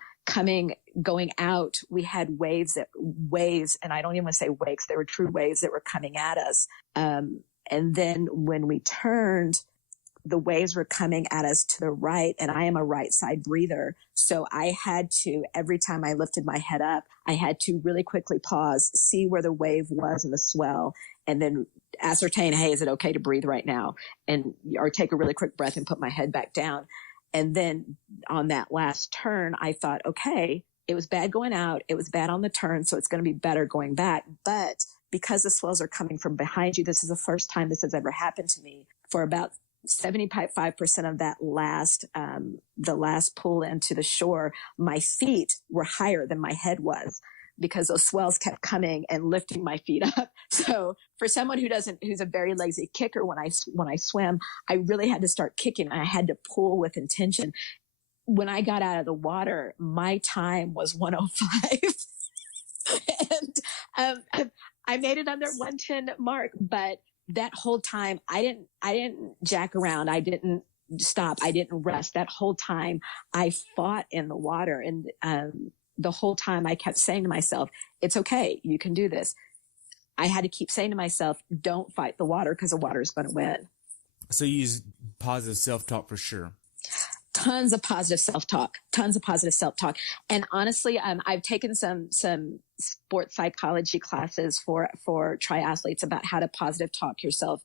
Going out, we had waves, and I don't even want to say wakes. They were true waves that were coming at us. And then when we turned, the waves were coming at us to the right, and I am a right side breather. So I had to, every time I lifted my head up, I had to really quickly pause, see where the wave was in the swell, and then ascertain, hey, is it okay to breathe right now? Or take a really quick breath and put my head back down. And then on that last turn, I thought, okay, it was bad going out. It was bad on the turn. So it's going to be better going back. But because the swells are coming from behind you, this is the first time this has ever happened to me. For about 75% of that the last pull into the shore, my feet were higher than my head was because those swells kept coming and lifting my feet up. So for someone who's a very lazy kicker, when I swim, I really had to start kicking. I had to pull with intention. When I got out of the water, my time was 1:05. And I made it under 1:10 mark, but that whole time I didn't jack around. I didn't stop. I didn't rest. That whole time I fought in the water. And the whole time I kept saying to myself, it's okay. You can do this. I had to keep saying to myself, don't fight the water because the water is going to win. So you use positive self-talk for sure. Tons of positive self-talk. And honestly, I've taken some sports psychology classes for triathletes about how to positive talk yourself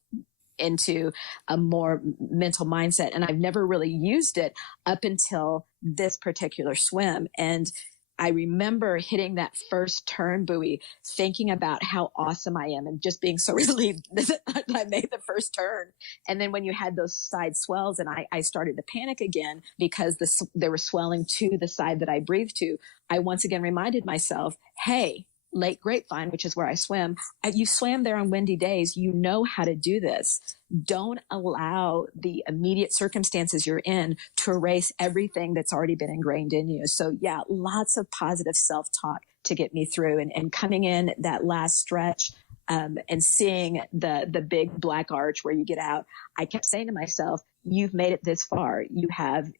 into a more mental mindset. And I've never really used it up until this particular swim. And I remember hitting that first turn buoy, thinking about how awesome I am and just being so relieved that I made the first turn. And then when you had those side swells and I started to panic again because they were swelling to the side that I breathed to, I once again reminded myself, hey, Lake Grapevine, which is where I swim, you swam there on windy days. You know how to do this. Don't allow the immediate circumstances you're in to erase everything that's already been ingrained in you. So yeah, lots of positive self-talk to get me through. And coming in that last stretch, and seeing the big black arch where you get out, I kept saying to myself, you've made it this far. You have,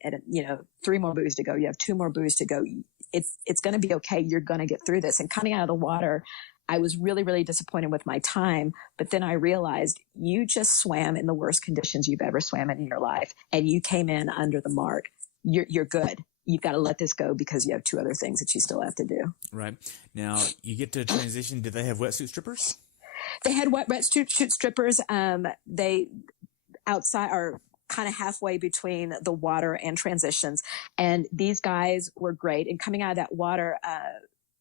3 more buoys to go. You have 2 more buoys to go. It's going to be okay. You're going to get through this. And coming out of the water, I was really, really disappointed with my time. But then I realized you just swam in the worst conditions you've ever swam in your life. And you came in under the mark. You're good. You've got to let this go because you have 2 other things that you still have to do. Right. Now, you get to transition. Did they have wetsuit strippers? They had wetsuit strippers. They outside are kind of halfway between the water and transitions. And these guys were great. And coming out of that water,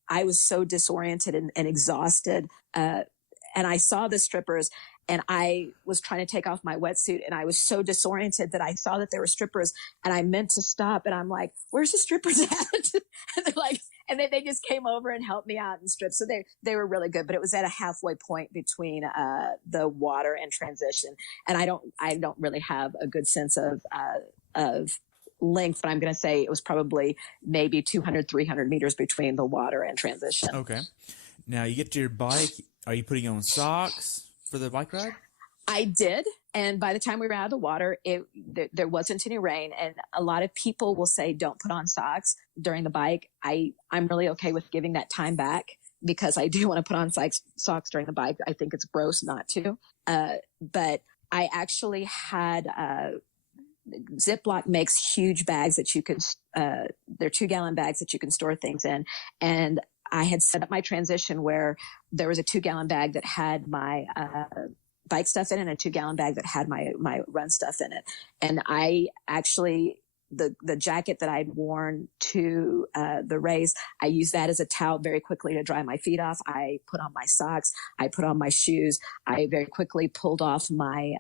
I was so disoriented and exhausted. And I saw the strippers and I was trying to take off my wetsuit and I was so disoriented that I saw that there were strippers and I meant to stop. And I'm like, where's the strippers at? And they're like, and then they just came over and helped me out and stripped. So they were really good, but it was at a halfway point between the water and transition. And I don't really have a good sense of length, but I'm going to say it was probably maybe 200, 300 meters between the water and transition. Okay. Now you get to your bike. Are you putting on socks for the bike ride? I did. And by the time we were out of the water, there wasn't any rain. And a lot of people will say, don't put on socks during the bike. I'm really okay with giving that time back because I do want to put on socks during the bike. I think it's gross not to. But I actually had, Ziploc makes huge bags that you can, they're 2-gallon bags that you can store things in. And I had set up my transition where there was a 2-gallon bag that had my, bike stuff in it and a 2-gallon bag that had my run stuff in it. And I actually the jacket that I'd worn to the race. I used that as a towel very quickly to dry my feet off. I put on my socks. I put on my shoes. I very quickly pulled off my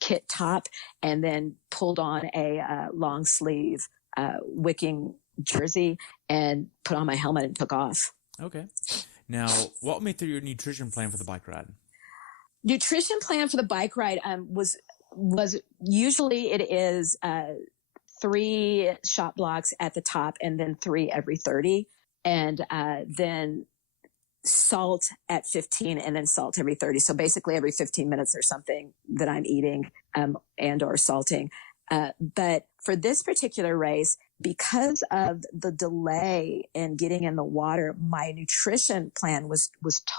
kit top and then pulled on a long sleeve wicking jersey and put on my helmet and took off. Okay. Now, walk me through your nutrition plan for the bike ride. Nutrition plan for the bike ride was usually it is 3 shot blocks at the top and then 3 every 30, and then salt at 15 and then salt every 30. So basically every 15 minutes or something that I'm eating and or salting. But for this particular race, because of the delay in getting in the water, my nutrition plan was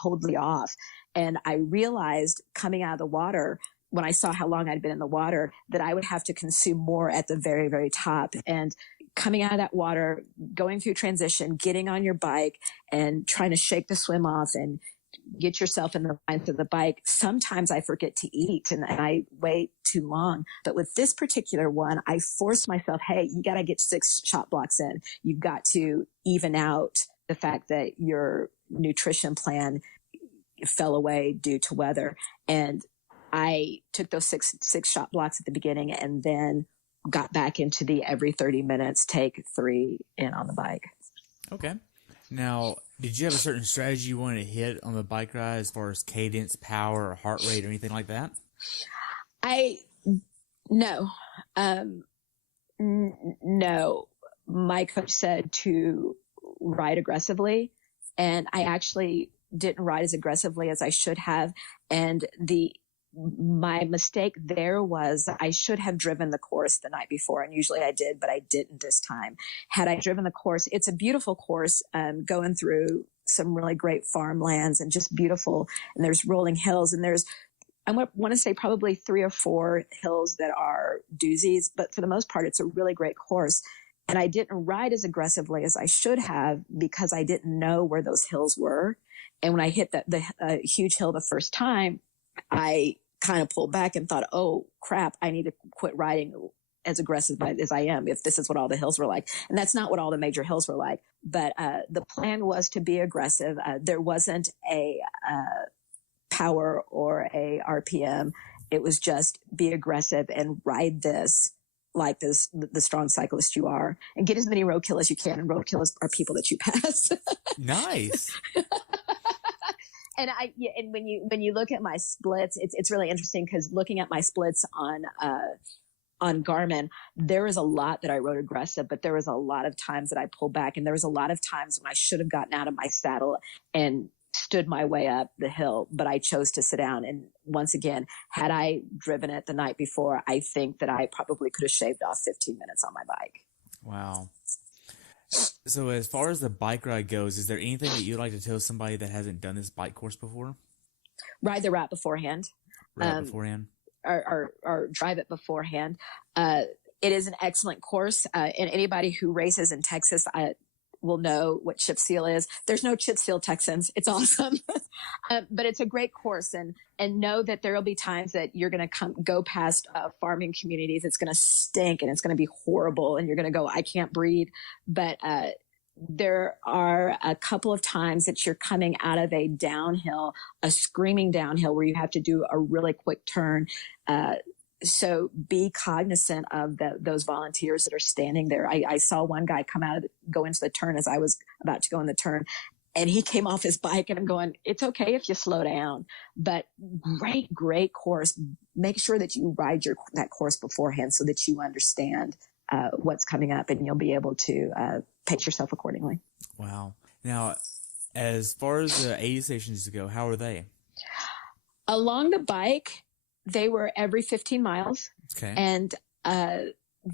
totally off. And I realized coming out of the water, when I saw how long I'd been in the water, that I would have to consume more at the very, very top. And coming out of that water, going through transition, getting on your bike and trying to shake the swim off and get yourself in the lines of the bike. Sometimes I forget to eat and I wait too long. But with this particular one, I forced myself, hey, you got to get 6 shot blocks in. You've got to even out the fact that your nutrition plan fell away due to weather. And I took those six shot blocks at the beginning and then got back into the every 30 minutes, take 3 in on the bike. Okay. Now, did you have a certain strategy you wanted to hit on the bike ride as far as cadence, power, or heart rate, or anything like that? No. No. My coach said to ride aggressively, and I actually didn't ride as aggressively as I should have. And my mistake there was I should have driven the course the night before. And usually I did, but I didn't this time. Had I driven the course, it's a beautiful course, going through some really great farmlands and just beautiful. And there's rolling hills and I want to say probably 3 or 4 hills that are doozies, but for the most part, it's a really great course. And I didn't ride as aggressively as I should have because I didn't know where those hills were. And when I hit the huge hill the first time, I kind of pulled back and thought, oh crap, I need to quit riding as aggressive as I am if this is what all the hills were like. And that's not what all the major hills were like. But the plan was to be aggressive. There wasn't a power or a RPM. It was just be aggressive and ride this like the strong cyclist you are, and get as many roadkill as you can. And roadkill are people that you pass. Nice. And when you look at my splits, it's really interesting because looking at my splits on Garmin, there was a lot that I rode aggressive, but there was a lot of times that I pulled back, and there was a lot of times when I should have gotten out of my saddle and stood my way up the hill, but I chose to sit down. And once again, had I driven it the night before, I think that I probably could have shaved off 15 minutes on my bike. Wow. So as far as the bike ride goes, is there anything that you'd like to tell somebody that hasn't done this bike course before? Ride the route beforehand. Beforehand? Or drive it beforehand. It is an excellent course. And anybody who races in Texas will know what chip seal is. There's no chip seal Texans. It's awesome. But it's a great course, and know that there will be times that you're going to go past farming communities. It's going to stink and it's going to be horrible. And you're going to go, I can't breathe. But, there are a couple of times that you're coming out of a downhill, a screaming downhill where you have to do a really quick turn. So be cognizant of those volunteers that are standing there. I saw one guy go into the turn as I was about to go in the turn, and he came off his bike, and I'm going, it's okay if you slow down, but great course. Make sure that you ride that course beforehand so that you understand what's coming up, and you'll be able to pace yourself accordingly. Wow. Now, as far as the aid stations go, how are they? Along the bike, they were every 15 miles. Okay. And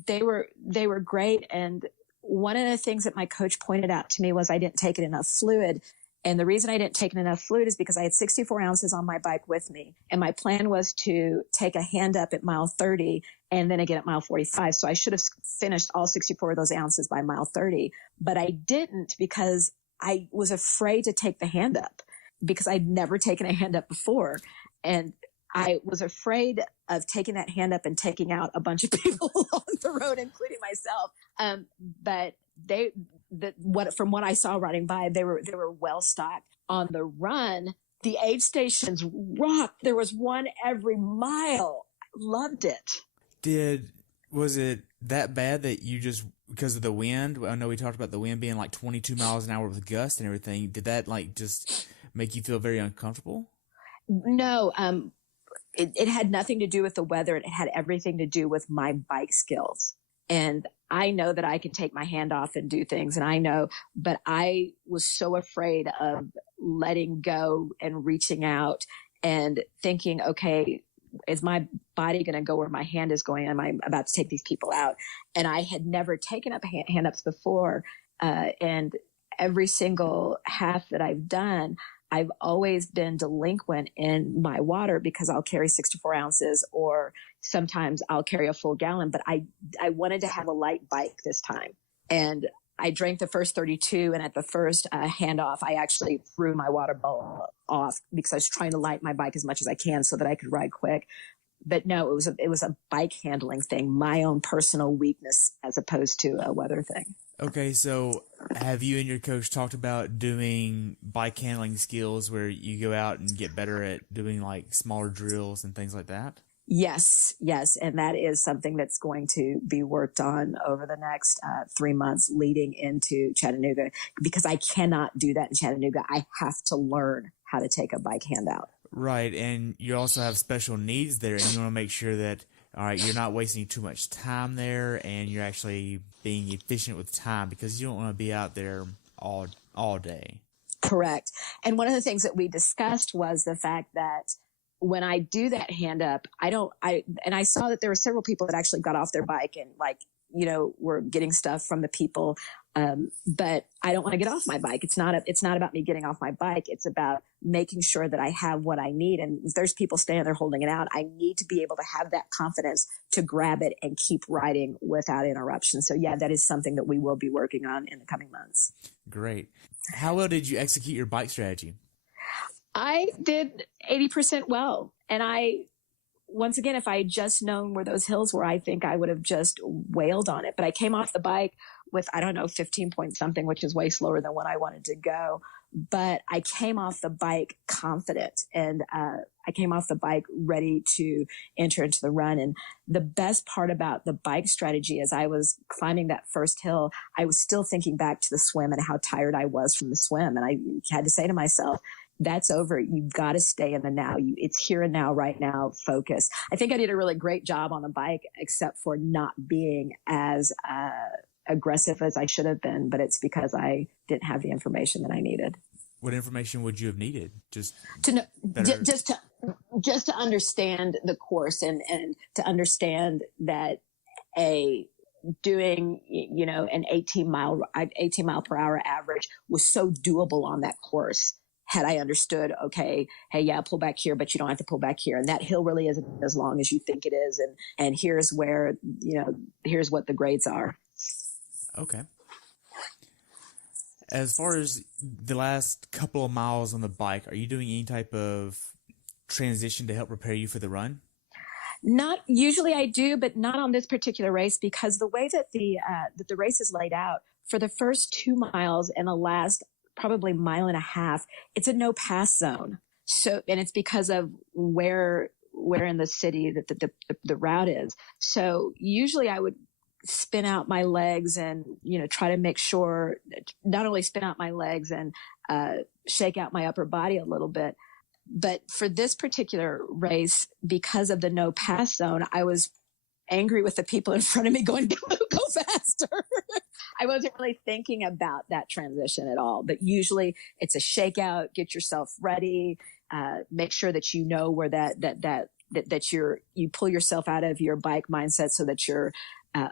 they were great. And one of the things that my coach pointed out to me was I didn't take in enough fluid. And the reason I didn't take in enough fluid is because I had 64 ounces on my bike with me. And my plan was to take a hand up at mile 30 and then again at mile 45. So I should have finished all 64 of those ounces by mile 30. But I didn't because I was afraid to take the hand up because I'd never taken a hand up before. And I was afraid of taking that hand up and taking out a bunch of people along the road, including myself. But from what I saw riding by, they were well stocked. On the run, the aid stations rocked. There was one every mile. Loved it. Was it that bad that you just, because of the wind? I know we talked about the wind being like 22 miles an hour with gusts and everything. Did that like just make you feel very uncomfortable? No, it had nothing to do with the weather. It had everything to do with my bike skills. And I know that I can take my hand off and do things, but I was so afraid of letting go and reaching out and thinking, okay, is my body going to go where my hand is going? Am I about to take these people out? And I had never taken up hand ups before. And every single half that I've done, I've always been delinquent in my water because I'll carry 64 ounces or sometimes I'll carry a full gallon, but I wanted to have a light bike this time. And I drank the first 32, and at the first handoff, I actually threw my water bottle off because I was trying to light my bike as much as I can so that I could ride quick. But no, it was a bike handling thing, my own personal weakness as opposed to a weather thing. Okay, so have you and your coach talked about doing bike handling skills where you go out and get better at doing like smaller drills and things like that? Yes. And that is something that's going to be worked on over the next 3 months leading into Chattanooga, because I cannot do that in Chattanooga. I have to learn how to take a bike handout. Right. And you also have special needs there, and you want to make sure that, all right, you're not wasting too much time there and you're actually being efficient with time, because you don't want to be out there all day. Correct. And one of the things that we discussed was the fact that when I do that hand up, I saw that there were several people that actually got off their bike and were getting stuff from the people. But I don't want to get off my bike. It's not about me getting off my bike. It's about making sure that I have what I need. And if there's people standing there holding it out, I need to be able to have that confidence to grab it and keep riding without interruption. So yeah, that is something that we will be working on in the coming months. Great. How well did you execute your bike strategy? I did 80% well. And once again, if I had just known where those hills were, I think I would have just wailed on it. But I came off the bike with, 15 point something, which is way slower than what I wanted to go. But I came off the bike confident, and I came off the bike ready to enter into the run. And the best part about the bike strategy, as I was climbing that first hill, I was still thinking back to the swim and how tired I was from the swim. And I had to say to myself, that's over. You've got to stay in the now. It's here and now, right now, focus. I think I did a really great job on the bike, except for not being as aggressive as I should have been, but it's because I didn't have the information that I needed. What information would you have needed? Just to understand the course and to understand that doing, an 18 mile per hour average was so doable on that course. Had I understood, okay, hey, yeah, pull back here, but you don't have to pull back here. And that hill really isn't as long as you think it is. And here's where, here's what the grades are. Okay. As far as the last couple of miles on the bike, are you doing any type of transition to help prepare you for the run? Not usually I do, but not on this particular race, because the way that the race is laid out, for the first 2 miles and the last probably mile and a half, it's a no pass zone. So, and it's because of where in the city that the route is. So usually I would spin out my legs and, try to make sure not only spin out my legs and, shake out my upper body a little bit. But for this particular race, because of the no pass zone, I was angry with the people in front of me going, go faster. I wasn't really thinking about that transition at all, but usually it's a shakeout, get yourself ready, make sure that you know where that you pull yourself out of your bike mindset so that you're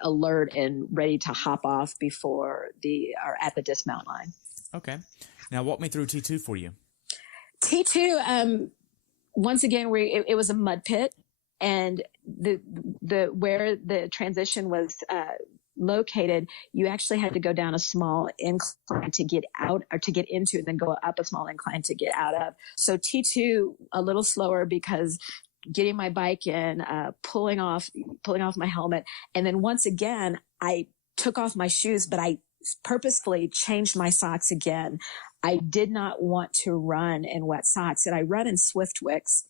alert and ready to hop off or at the dismount line. Okay. Now walk me through T2 for you. T2, once again, it was a mud pit, and where the transition was located, you actually had to go down a small incline to get out or to get into, and then go up a small incline to get out of. So T2 a little slower because getting my bike in, pulling off my helmet. And then once again, I took off my shoes, but I purposefully changed my socks again. I did not want to run in wet socks, and I run in Swiftwicks,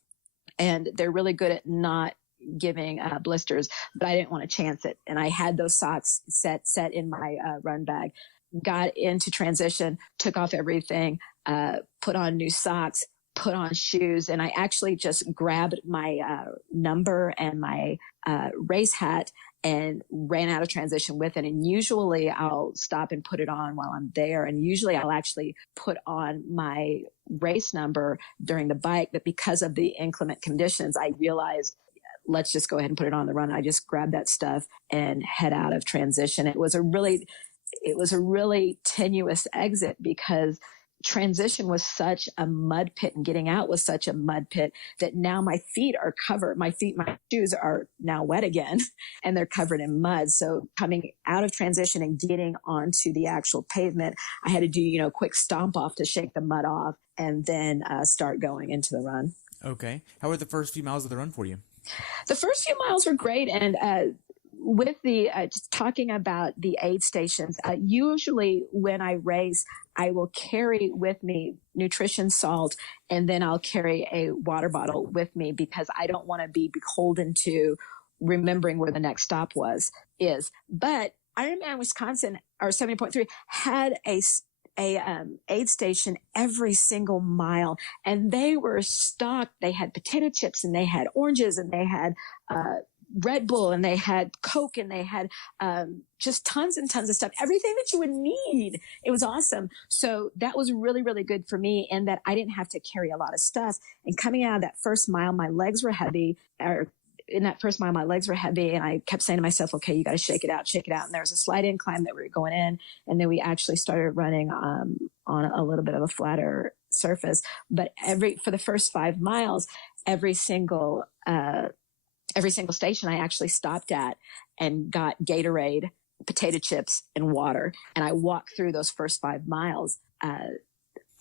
and they're really good at not giving blisters, but I didn't want to chance it. And I had those socks set in my run bag, got into transition, took off everything, put on new socks, put on shoes. And I actually just grabbed my number and my race hat and ran out of transition with it. And usually I'll stop and put it on while I'm there. And usually I'll actually put on my race number during the bike. But because of the inclement conditions, I realized, let's just go ahead and put it on the run. I just grabbed that stuff and head out of transition. It was a really tenuous exit because transition was such a mud pit and getting out was such a mud pit that now my feet are covered. My shoes are now wet again and they're covered in mud. So coming out of transition and getting onto the actual pavement, I had to do, a quick stomp off to shake the mud off and then start going into the run. Okay. How were the first few miles of the run for you? The first few miles were great. And with the just talking about the aid stations, usually when I race, I will carry with me nutrition salt, and then I'll carry a water bottle with me because I don't want to be beholden to remembering where the next stop is. But Ironman Wisconsin, or 70.3, had a aid station every single mile, and they were stocked. They had potato chips, and they had oranges, and they had Red Bull, and they had Coke, and they had just tons and tons of stuff, everything that you would need. It was awesome. So that was really, really good for me in that I didn't have to carry a lot of stuff. And coming out of that first mile, my legs were heavy, and I kept saying to myself, okay, you got to shake it out. And there was a slight incline that we were going in, and then we actually started running on a little bit of a flatter surface. But for the first 5 miles, every single station I actually stopped at and got Gatorade, potato chips, and water. And I walked through those first 5 miles.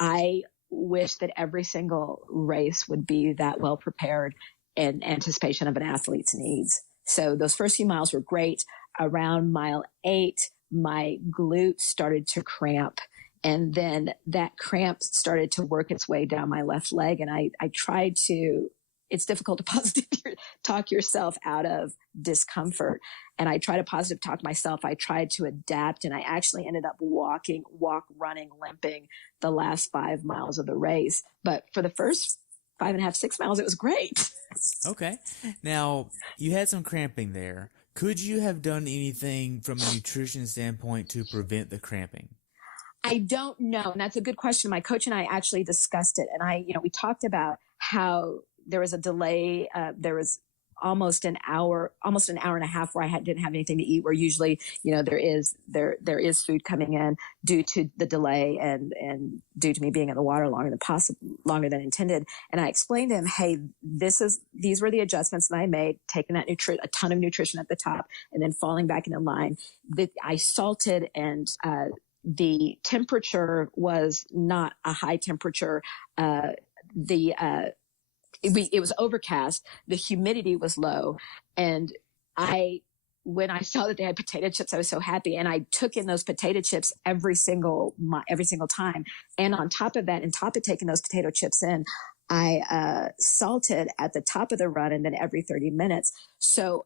I wish that every single race would be that well prepared in anticipation of an athlete's needs. So those first few miles were great. Around mile 8, my glute started to cramp. And then that cramp started to work its way down my left leg. And I tried to, it's difficult to positive talk yourself out of discomfort. And I try to positive talk myself. I tried to adapt, and I actually ended up running, limping the last 5 miles of the race. But for the first 5.5, 6 miles, it was great. Okay. Now, you had some cramping there. Could you have done anything from a nutrition standpoint to prevent the cramping? I don't know. And that's a good question. My coach and I actually discussed it. And we talked about how there was a delay. There was almost an hour and a half where I didn't have anything to eat, where usually, there is food coming in due to the delay and due to me being in the water longer than intended. And I explained to him, hey, these were the adjustments that I made, taking that a ton of nutrition at the top and then falling back into line. That I salted, and the temperature was not a high temperature. It was overcast. The humidity was low. And when I saw that they had potato chips, I was so happy. And I took in those potato chips every single time. And on top of that, taking those potato chips in, I salted at the top of the run and then every 30 minutes. So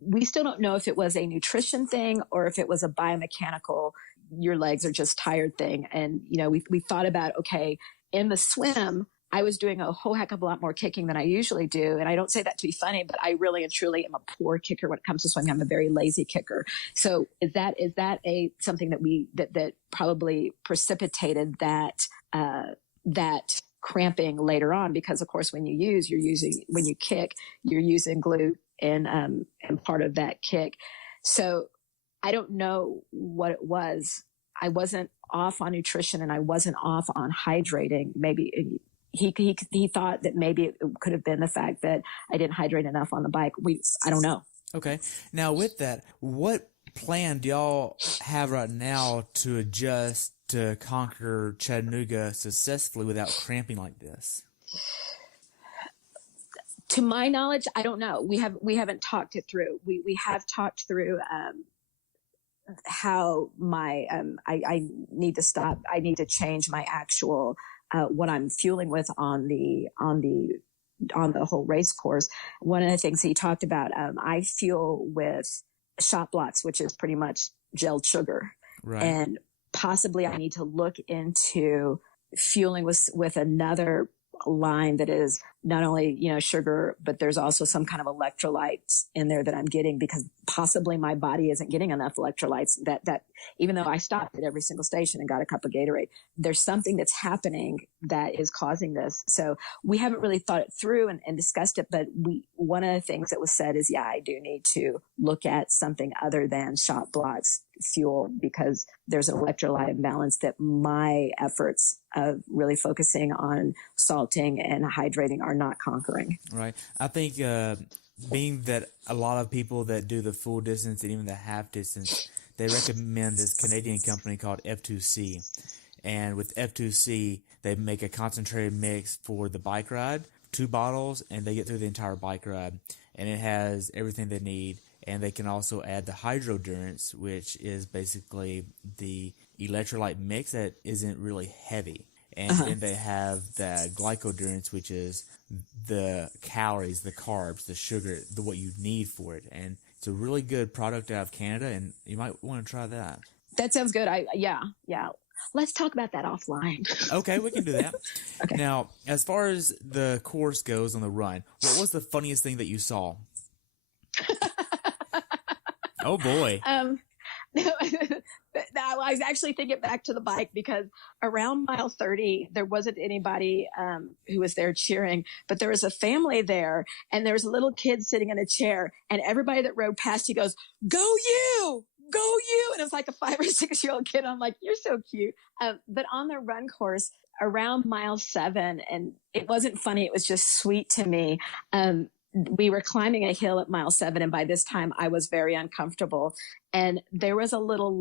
we still don't know if it was a nutrition thing or if it was a biomechanical, your legs are just tired thing. And, we thought about, okay, in the swim, I was doing a whole heck of a lot more kicking than I usually do. And I don't say that to be funny, but I really and truly am a poor kicker when it comes to swimming. I'm a very lazy kicker. So is that something that probably precipitated that cramping later on? Because of course, when you kick, you're using glute and part of that kick. So I don't know what it was. I wasn't off on nutrition and I wasn't off on hydrating. Maybe he thought that maybe it could have been the fact that I didn't hydrate enough on the bike. I don't know. Okay. Now with that, what plan do y'all have right now to adjust to conquer Chattanooga successfully without cramping like this? To my knowledge, I don't know. We haven't talked it through. We have talked through, how my, I need to stop. I need to change my actual, what I'm fueling with on the whole race course. One of the things he talked about, I fuel with shot blocks, which is pretty much gelled sugar. Right. And possibly I need to look into fueling with another line that is not only, sugar, but there's also some kind of electrolytes in there that I'm getting, because possibly my body isn't getting enough electrolytes, that even though I stopped at every single station and got a cup of Gatorade, there's something that's happening that is causing this. So we haven't really thought it through and discussed it, but one of the things that was said is, I do need to look at something other than shot blocks fuel, because there's an electrolyte imbalance that my efforts of really focusing on salting and hydrating are not conquering. Right. I think being that a lot of people that do the full distance and even the half distance, they recommend this Canadian company called F2C. And with F2C, they make a concentrated mix for the bike ride, 2 bottles, and they get through the entire bike ride. And it has everything they need. And they can also add the Hydrodurance, which is basically the electrolyte mix that isn't really heavy. And then they have the Glycodurance, which is the calories, the carbs, the sugar, what you need for it. And it's a really good product out of Canada, and you might want to try that. That sounds good. Yeah. Let's talk about that offline. Okay, we can do that. Okay. Now, as far as the course goes on the run, what was the funniest thing that you saw? Oh boy. I was actually thinking back to the bike, because around mile 30, there wasn't anybody who was there cheering, but there was a family there, and there was a little kid sitting in a chair, and everybody that rode past, he goes, "Go you! Go you!" And it was like a 5 or 6 year old kid. I'm like, "You're so cute." But on the run course around mile 7, and it wasn't funny, it was just sweet to me. We were climbing a hill at mile 7, and by this time I was very uncomfortable. And there was a little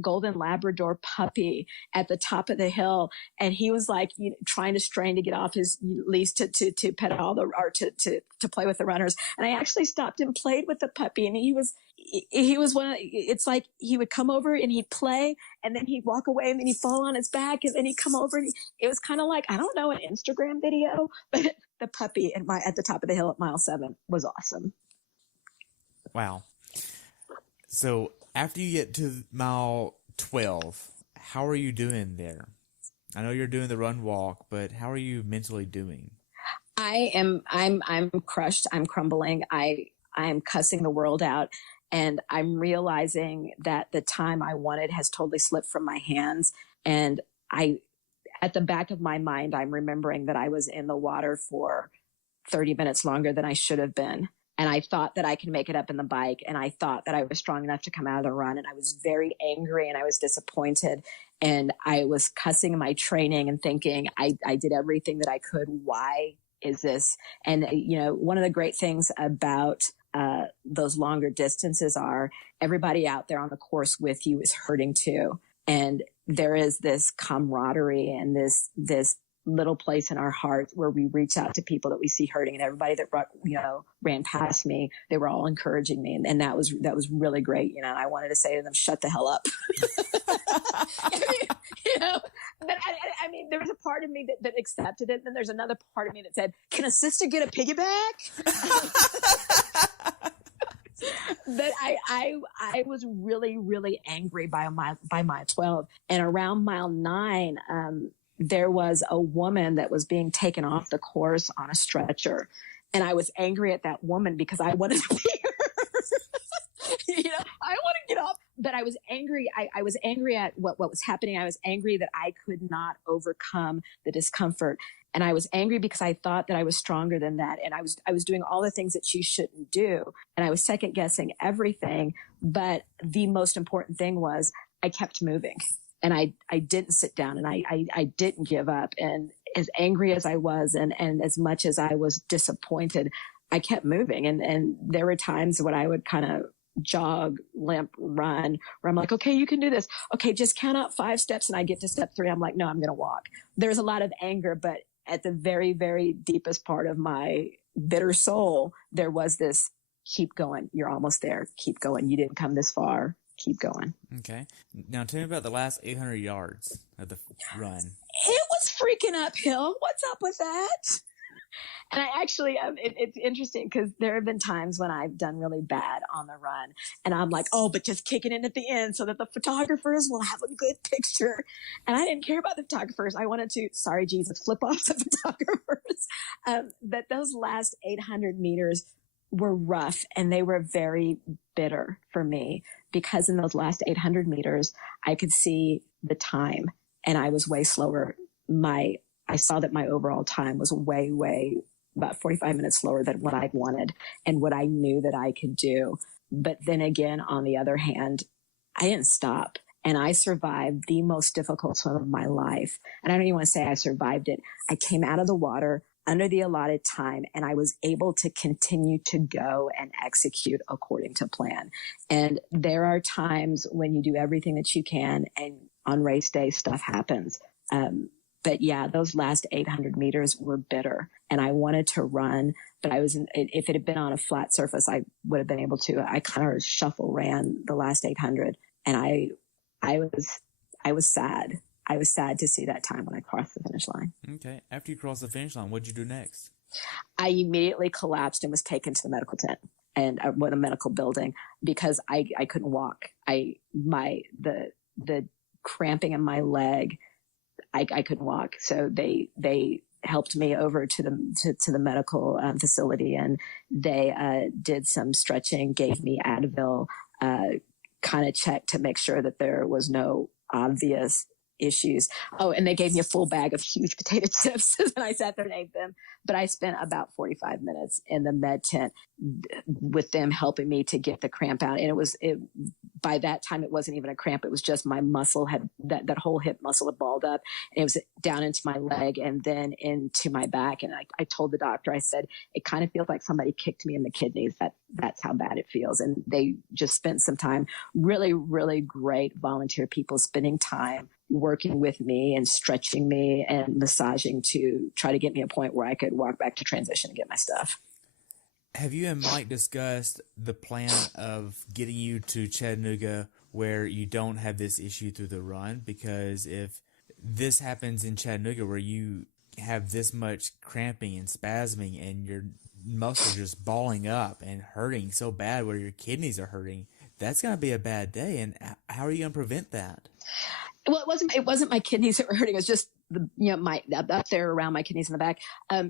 golden Labrador puppy at the top of the hill. And he was like, trying to strain to get off his leash to pet to play with the runners. And I actually stopped and played with the puppy. And he was it's like he would come over and he'd play, and then he'd walk away, and then he'd fall on his back, and then he'd come over, and it was kind of like, I don't know, an Instagram video, but the puppy at the top of the hill at mile 7 was awesome. Wow. So after you get to mile 12, how are you doing there? I know you're doing the run walk, but how are you mentally doing? I'm crushed. I'm crumbling. I'm cussing the world out. And I'm realizing that the time I wanted has totally slipped from my hands. And at the back of my mind, I'm remembering that I was in the water for 30 minutes longer than I should have been. And I thought that I could make it up in the bike. And I thought that I was strong enough to come out of the run. And I was very angry, and I was disappointed. And I was cussing my training and thinking I did everything that I could. Why is this? And, one of the great things about those longer distances are everybody out there on the course with you is hurting too. And there is this camaraderie and this little place in our hearts where we reach out to people that we see hurting, and everybody that ran past me, they were all encouraging me. And that was really great. I wanted to say to them, shut the hell up. But I mean, there was a part of me that accepted it. Then there's another part of me that said, can a sister get a piggyback? But I was really, really angry by mile 12. And around mile 9, there was a woman that was being taken off the course on a stretcher. And I was angry at that woman because I wanted to be her. I want to get off. But I was angry. I was angry at what was happening. I was angry that I could not overcome the discomfort. And I was angry because I thought that I was stronger than that. And I was doing all the things that she shouldn't do. And I was second guessing everything. But the most important thing was I kept moving. And I didn't sit down, and I didn't give up. And as angry as I was, and as much as I was disappointed, I kept moving. And there were times when I would kind of jog, limp, run, where I'm like, okay, you can do this. Okay, just count out 5 steps. And I get to step 3. I'm like, no, I'm going to walk. There's a lot of anger, but at the very, very deepest part of my bitter soul, there was this, keep going. You're almost there. Keep going. You didn't come this far. Keep going. Okay. Now tell me about the last 800 yards of the run. It was freaking uphill. What's up with that? And I actually, it's interesting because there have been times when I've done really bad on the run and I'm like, oh, but just kick it in at the end so that the photographers will have a good picture. And I didn't care about the photographers. I wanted to, sorry, Jesus, flip off the photographers. But those last 800 meters were rough and they were very bitter for me because in those last 800 meters, I could see the time and I was way slower. I saw that my overall time was way about 45 minutes slower than what I wanted and what I knew that I could do. But then again, on the other hand, I didn't stop and I survived the most difficult swim of my life. And I don't even want to say I survived it. I came out of the water under the allotted time and I was able to continue to go and execute according to plan. And there are times when you do everything that you can and on race day stuff happens. But yeah, those last 800 meters were bitter and I wanted to run, but if it had been on a flat surface, I would have been able to. I kind of shuffle ran the last 800 and I was sad. I was sad to see that time when I crossed the finish line. Okay. After you crossed the finish line, what'd you do next? I immediately collapsed and was taken to the medical tent and the medical building because I couldn't walk. The cramping in my leg, I couldn't walk. So they helped me over to the medical facility and they did some stretching, gave me Advil, kind of checked to make sure that there was no obvious issues. Oh, and they gave me a full bag of huge potato chips and I sat there and ate them. But I spent about 45 minutes in the med tent with them helping me to get the cramp out. And by that time, it wasn't even a cramp. It was just my muscle had that whole hip muscle had balled up and it was down into my leg and then into my back. And I told the doctor, I said, it kind of feels like somebody kicked me in the kidneys. That's how bad it feels. And they just spent some time, really, really great volunteer people spending time working with me and stretching me and massaging to try to get me a point where I could walk back to transition and get my stuff. Have you and Mike discussed the plan of getting you to Chattanooga where you don't have this issue through the run? Because if this happens in Chattanooga where you have this much cramping and spasming and your muscles just balling up and hurting so bad where your kidneys are hurting, that's going to be a bad day. And how are you going to prevent that? Well, it wasn't my kidneys that were hurting. It was just my up there around my kidneys in the back.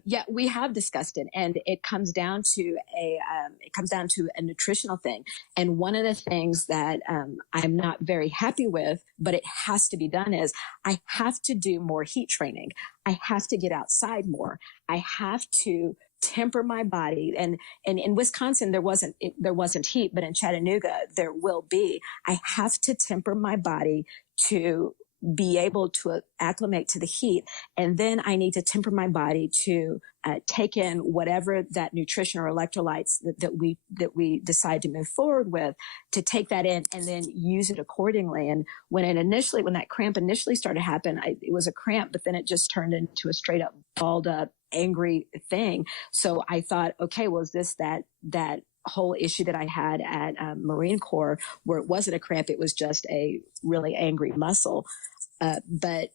Yeah, we have discussed it, and it comes down to a nutritional thing. And one of the things that I'm not very happy with, but it has to be done, is I have to do more heat training. I have to get outside more. I have to temper my body. And in Wisconsin, there wasn't heat, but in Chattanooga, there will be. I have to temper my body to be able to acclimate to the heat. And then I need to temper my body to take in whatever that nutrition or electrolytes that we decide to move forward with, to take that in and then use it accordingly. And when that cramp initially started to happen, it was a cramp, but then it just turned into a straight up balled up, angry thing. So I thought, okay, well, is this that whole issue that I had at Marine Corps where it wasn't a cramp, it was just a really angry muscle. But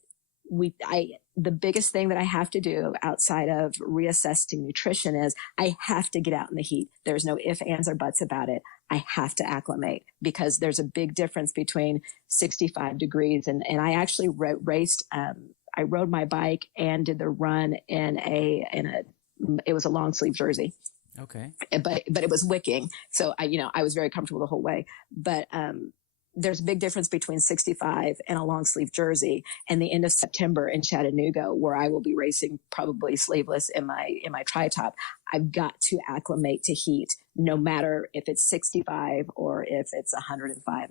the biggest thing that I have to do outside of reassessing nutrition is I have to get out in the heat. There's no ifs, ands, or buts about it. I have to acclimate because there's a big difference between 65 degrees. And I actually raced, I rode my bike and did the run it was a long sleeve jersey. Okay. But it was wicking. So I was very comfortable the whole way. But, there's a big difference between 65 and a long sleeve jersey and the end of September in Chattanooga, where I will be racing probably sleeveless in my tri-top. I've got to acclimate to heat, no matter if it's 65 or if it's 105.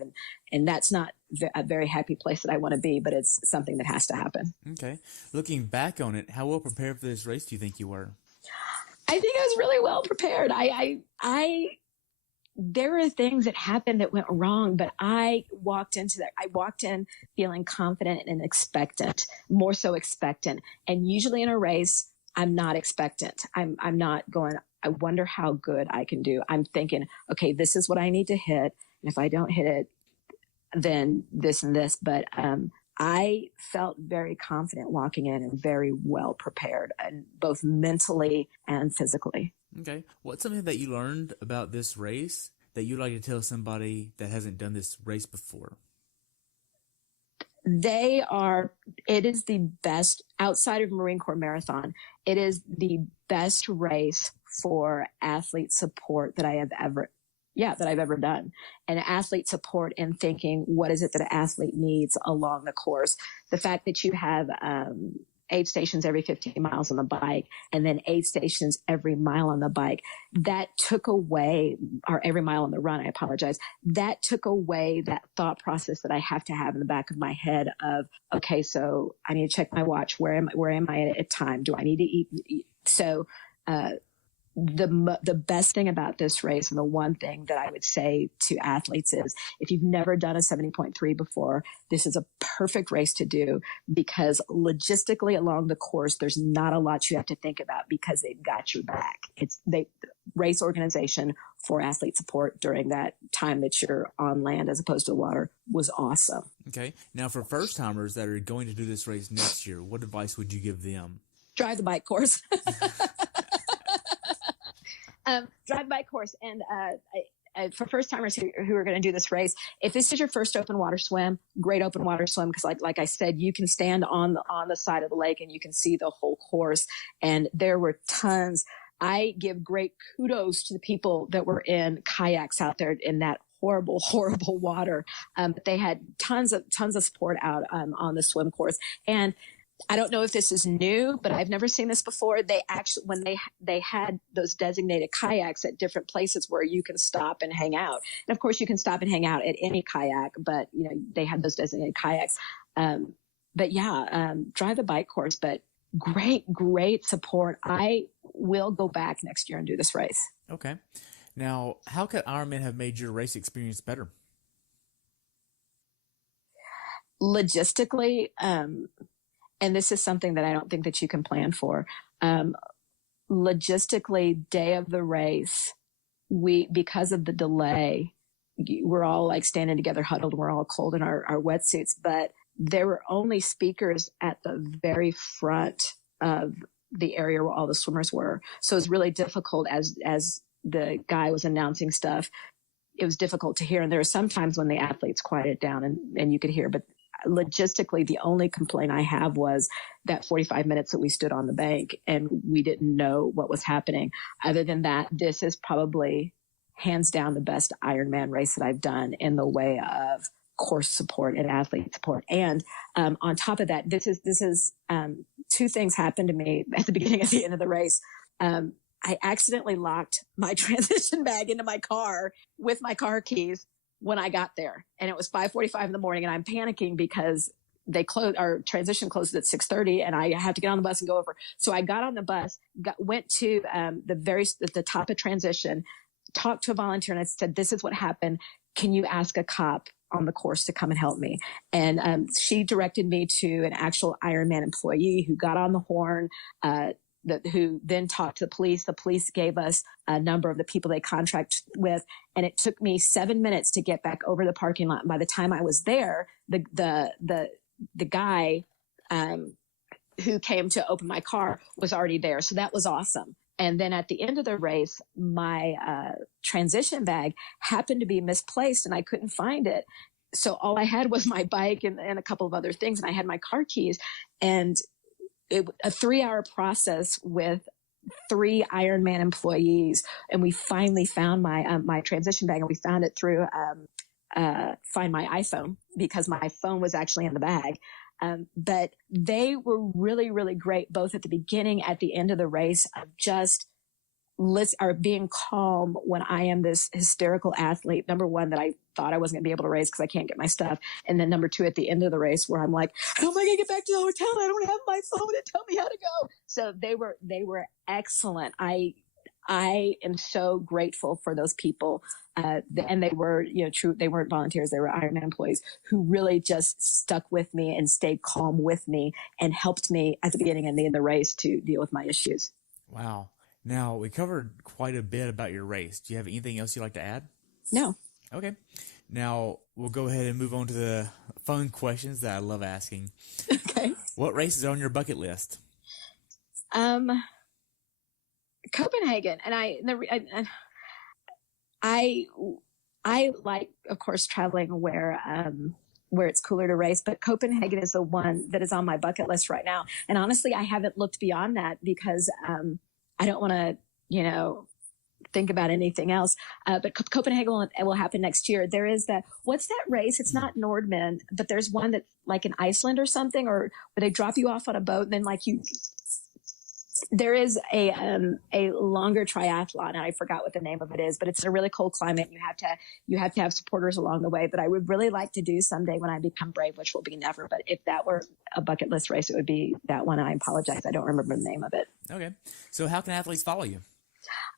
And that's not a very happy place that I want to be, but it's something that has to happen. Okay. Looking back on it, how well prepared for this race do you think you were? I think I was really well prepared. There are things that happened that went wrong, but I walked in feeling confident and expectant, more so expectant. And usually in a race, I'm not expectant. I'm not going, I wonder how good I can do. I'm thinking, okay, this is what I need to hit. And if I don't hit it, then this and this. But I felt very confident walking in and very well prepared, and both mentally and physically. Okay. What's something that you learned about this race that you'd like to tell somebody that hasn't done this race before? It is the best outside of Marine Corps Marathon. It is the best race for athlete support that I've ever done. And athlete support in thinking, what is it that an athlete needs along the course? The fact that you have, aid stations every 15 miles on the bike, and then aid stations every mile on the bike. That took away, or every mile on the run, I apologize. That took away that thought process that I have to have in the back of my head of, okay, so I need to check my watch. Where am I at time? Do I need to eat? So, the best thing about this race, and the one thing that I would say to athletes, is if you've never done a 70.3 before, this is a perfect race to do, because logistically along the course, there's not a lot you have to think about because they've got your back. Race organization for athlete support during that time that you're on land as opposed to water was awesome. Okay. Now, for first timers that are going to do this race next year, what advice would you give them? Drive the bike course. Drive bike course. And for first timers who are going to do this race, if this is your first open water swim, great open water swim, because like I said, you can stand on the side of the lake and you can see the whole course. And there were tons. I give great kudos to the people that were in kayaks out there in that horrible, horrible water. But they had tons of support out on the swim course. And I don't know if this is new, but I've never seen this before. They actually, when they had those designated kayaks at different places where you can stop and hang out. And of course you can stop and hang out at any kayak, but they had those designated kayaks. Drive the bike course, but great support. I will go back next year and do this race. Okay. Now, how could Ironman have made your race experience better? Logistically, and this is something that I don't think that you can plan for. Logistically, day of the race, because of the delay, we're all like standing together huddled. We're all cold in our wetsuits, but there were only speakers at the very front of the area where all the swimmers were. So it was really difficult as the guy was announcing stuff. It was difficult to hear. And there were some times when the athletes quieted down and you could hear, but logistically, the only complaint I have was that 45 minutes that we stood on the bank and we didn't know what was happening. Other than that, this is probably hands down the best Ironman race that I've done in the way of course support and athlete support. And on top of that, this is two things happened to me at the beginning and the end of the race. I accidentally locked my transition bag into my car with my car keys when I got there, and it was 5:45 in the morning, and I'm panicking because our transition closed at 6:30 and I had to get on the bus and go over. So I got on the bus, went to the top of transition, talked to a volunteer, and I said, this is what happened. Can you ask a cop on the course to come and help me? And she directed me to an actual Ironman employee who got on the horn, who then talked to the police. The police gave us a number of the people they contract with. And it took me 7 minutes to get back over the parking lot. And by the time I was there, the guy, who came to open my car was already there. So that was awesome. And then at the end of the race, my, transition bag happened to be misplaced and I couldn't find it. So all I had was my bike and a couple of other things. And I had my car keys, and a 3-hour process with 3 Ironman employees. And we finally found my transition bag, and we found it through, Find My iPhone, because my phone was actually in the bag. But they were really, really great, both at the beginning, at the end of the race, of just being calm when I am this hysterical athlete. Number one, that I thought I wasn't gonna be able to race because I can't get my stuff. And then number two, at the end of the race, where I'm like, how am I gonna get back to the hotel? I don't have my phone to tell me how to go. So they were excellent. I am so grateful for those people and they were, true. They weren't volunteers. They were Ironman employees who really just stuck with me and stayed calm with me and helped me at the beginning and the end of the race to deal with my issues. Wow. Now, we covered quite a bit about your race. Do you have anything else you'd like to add? No. Okay. Now, we'll go ahead and move on to the fun questions that I love asking. Okay. What races are on your bucket list? Copenhagen. And I like, of course, traveling where it's cooler to race, but Copenhagen is the one that is on my bucket list right now. And honestly, I haven't looked beyond that because I don't want to, think about anything else. But Copenhagen will happen next year. There is what's that race? It's not Nordman, but there's one that's like in Iceland or something, or where they drop you off on a boat and then there is a longer triathlon, and I forgot what the name of it is, but it's in a really cold climate. You have to have supporters along the way, but I would really like to do someday when I become brave, which will be never. But if that were a bucket list race, it would be that one. I apologize. I don't remember the name of it. Okay. So how can athletes follow you?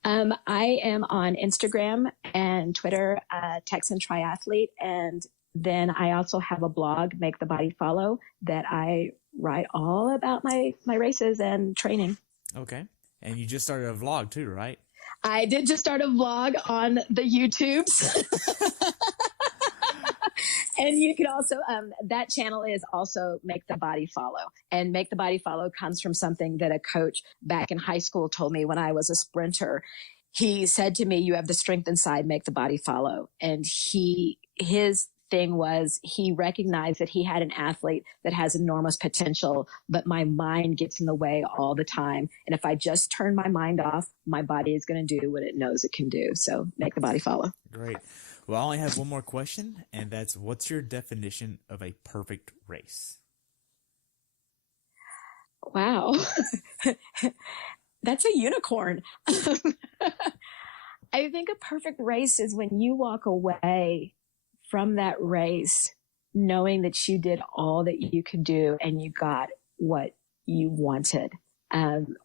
I am on Instagram and Twitter, Texan Triathlete. And then I also have a blog, Make the Body Follow, that I write all about my races and training. Okay. And you just started a vlog too, right? I did just start a vlog on the YouTubes. And you can also, that channel is also Make the Body Follow. And Make the Body Follow comes from something that a coach back in high school told me when I was a sprinter. He said to me, you have the strength inside, make the body follow. And his thing was he recognized that he had an athlete that has enormous potential, but my mind gets in the way all the time. And if I just turn my mind off, my body is going to do what it knows it can do. So make the body follow. Great. Well, I only have one more question, and that's, what's your definition of a perfect race? Wow. That's a unicorn. I think a perfect race is when you walk away from that race knowing that you did all that you could do and you got what you wanted.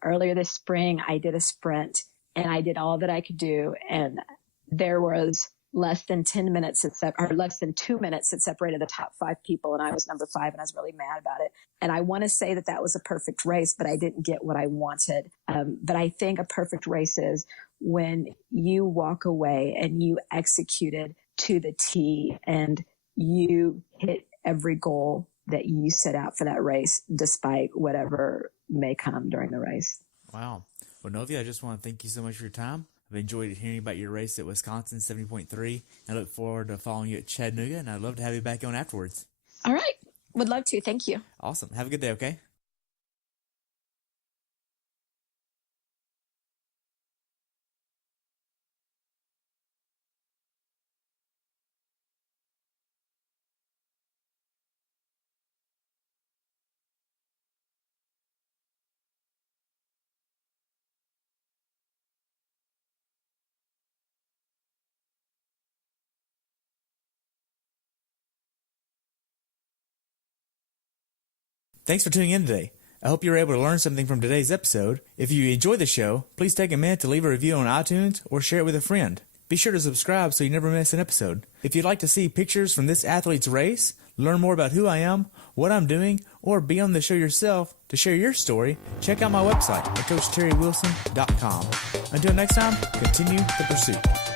Earlier this spring, I did a sprint and I did all that I could do. And there was less than 2 minutes that separated the top 5 people. And I was number 5 and I was really mad about it. And I want to say that was a perfect race, but I didn't get what I wanted. But I think a perfect race is when you walk away and you executed to the T and you hit every goal that you set out for that race, despite whatever may come during the race. Wow. Well, Novia, I just want to thank you so much for your time. I've enjoyed hearing about your race at Wisconsin 70.3. I look forward to following you at Chattanooga, and I'd love to have you back on afterwards. All right. Would love to. Thank you. Awesome. Have a good day, okay? Thanks for tuning in today. I hope you were able to learn something from today's episode. If you enjoyed the show, please take a minute to leave a review on iTunes or share it with a friend. Be sure to subscribe so you never miss an episode. If you'd like to see pictures from this athlete's race, learn more about who I am, what I'm doing, or be on the show yourself to share your story, check out my website at CoachTerryWilson.com. Until next time, continue the pursuit.